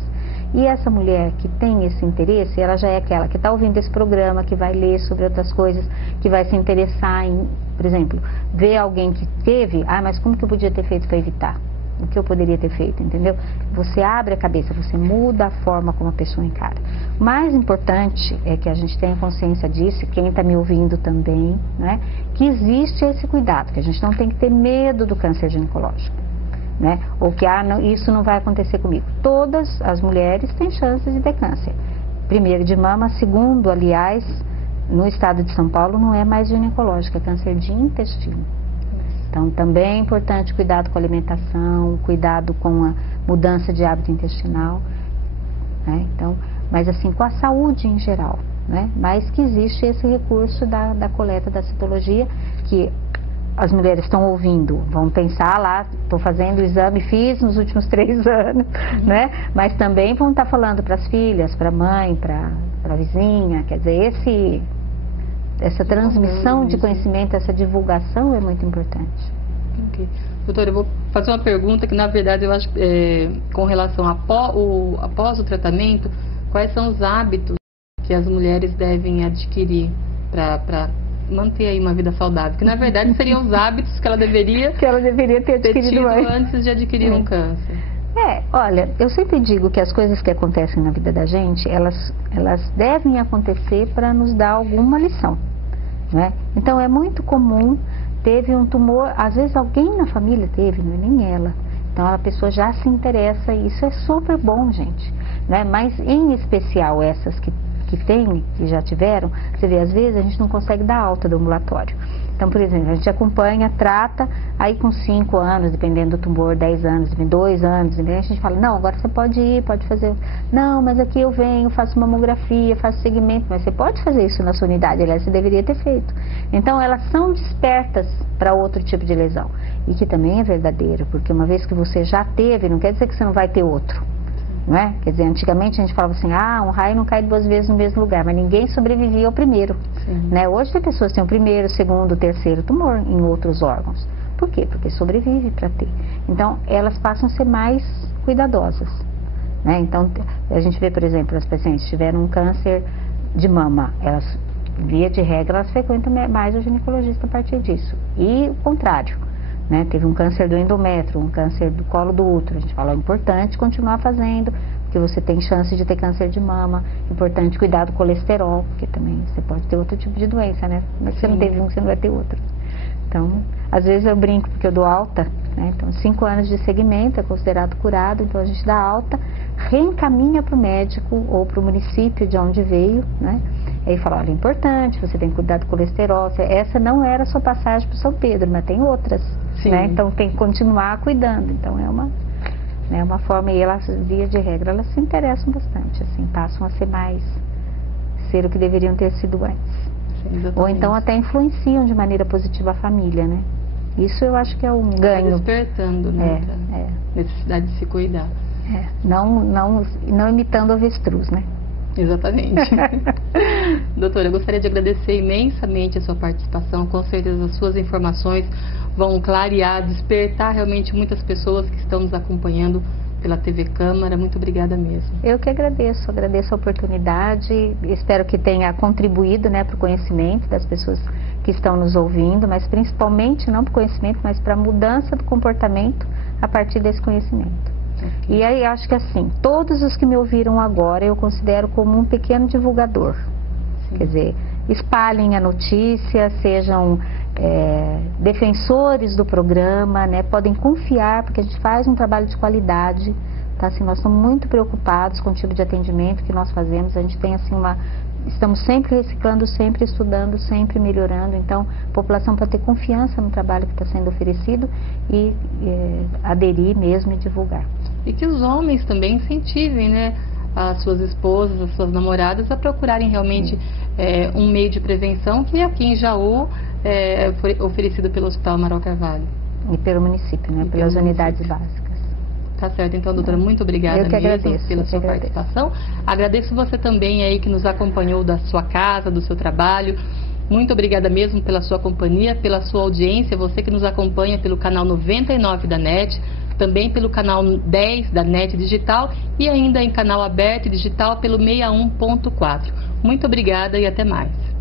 E essa mulher que tem esse interesse, ela já é aquela que está ouvindo esse programa, que vai ler sobre outras coisas, que vai se interessar em, por exemplo, ver alguém que teve, mas como que eu podia ter feito para evitar? O que eu poderia ter feito, entendeu? Você abre a cabeça, você muda a forma como a pessoa encara. O mais importante é que a gente tenha consciência disso, quem está me ouvindo também, né? Que existe esse cuidado, que a gente não tem que ter medo do câncer ginecológico, né? Ou que isso não vai acontecer comigo. Todas as mulheres têm chances de ter câncer. Primeiro de mama, segundo, aliás, no estado de São Paulo não é mais ginecológico, é câncer de intestino. Então, também é importante cuidado com a alimentação, cuidado com a mudança de hábito intestinal, né? Então, mas assim, com a saúde em geral, né? Mas que existe esse recurso da coleta da citologia, que as mulheres estão ouvindo, vão pensar lá, estou fazendo o exame, fiz nos últimos 3 anos, né? Mas também vão estar falando para as filhas, para a mãe, para a vizinha, quer dizer, essa transmissão de conhecimento, essa divulgação é muito importante. Okay. Doutora, eu vou fazer uma pergunta que, na verdade, eu acho com relação após o tratamento, quais são os hábitos que as mulheres devem adquirir para manter aí uma vida saudável? Que, na verdade, seriam os hábitos que ela deveria ter adquirido antes de adquirir um câncer. Olha, eu sempre digo que as coisas que acontecem na vida da gente, elas devem acontecer para nos dar alguma lição, né? Então, é muito comum, teve um tumor, às vezes alguém na família teve, não é nem ela. Então, a pessoa já se interessa e isso é super bom, gente, né? Mas, em especial, essas que já tiveram, você vê, às vezes a gente não consegue dar alta do ambulatório. Então, por exemplo, a gente acompanha, trata, aí com 5 anos, dependendo do tumor, 10 anos, 2 anos, a gente fala, não, agora você pode ir, pode fazer. Não, mas aqui eu venho, faço mamografia, faço segmento, mas você pode fazer isso na sua unidade, aliás, você deveria ter feito. Então, elas são despertas para outro tipo de lesão. E que também é verdadeiro, porque uma vez que você já teve, não quer dizer que você não vai ter outro. Não é? Quer dizer, antigamente a gente falava assim, um raio não cai 2 vezes no mesmo lugar, mas ninguém sobrevivia ao primeiro, né? Hoje tem pessoas que têm o primeiro, segundo, terceiro tumor em outros órgãos. Por quê? Porque sobrevive para ter. Então, elas passam a ser mais cuidadosas, né? Então, a gente vê, por exemplo, as pacientes que tiveram um câncer de mama, elas, via de regra, elas frequentam mais o ginecologista a partir disso. E o contrário. Né? Teve um câncer do endométrio, um câncer do colo do útero. A gente fala, é importante continuar fazendo, porque você tem chance de ter câncer de mama. Importante cuidar do colesterol, porque também você pode ter outro tipo de doença, né? Mas se você não teve um, você não vai ter outro. Então, às vezes eu brinco, porque eu dou alta, né? Então, 5 anos de segmento é considerado curado, então a gente dá alta, reencaminha para o médico ou para o município de onde veio, né? Aí fala, olha, é importante, você tem que cuidar do colesterol. Essa não era a sua passagem para São Pedro, mas tem outras, né? Então tem que continuar cuidando. Então é uma forma, e elas, via de regra, elas se interessam bastante, assim, passam a ser o que deveriam ter sido antes. Sim, ou então até influenciam de maneira positiva a família, né? Isso eu acho que é um ganho. Despertando, né? Necessidade de se cuidar. Não imitando avestruz, né? Exatamente. Doutora, eu gostaria de agradecer imensamente a sua participação. Com certeza as suas informações vão clarear, despertar realmente muitas pessoas que estão nos acompanhando pela TV Câmara. Muito obrigada mesmo. Eu que agradeço a oportunidade. Espero que tenha contribuído, né, para o conhecimento das pessoas que estão nos ouvindo, mas principalmente não para o conhecimento, mas para a mudança do comportamento a partir desse conhecimento. E aí acho que assim, todos os que me ouviram agora eu considero como um pequeno divulgador. Quer dizer, espalhem a notícia, sejam defensores do programa, né? Podem confiar, porque a gente faz um trabalho de qualidade, tá? Assim, nós estamos muito preocupados com o tipo de atendimento que nós fazemos. A gente tem assim estamos sempre reciclando, sempre estudando, sempre melhorando. Então, a população pode ter confiança no trabalho que está sendo oferecido e aderir mesmo e divulgar. E que os homens também incentivem, né, as suas esposas, as suas namoradas a procurarem realmente um meio de prevenção que aqui em Jaú foi oferecido pelo Hospital Amaral Carvalho. E pelo município, né, pelas unidades básicas. Tá certo, então, doutora, muito obrigada mesmo pela sua participação. Agradeço você também aí que nos acompanhou da sua casa, do seu trabalho. Muito obrigada mesmo pela sua companhia, pela sua audiência, você que nos acompanha pelo canal 99 da NET. também pelo canal 10 da NET Digital e ainda em canal aberto digital pelo 61.4. Muito obrigada e até mais.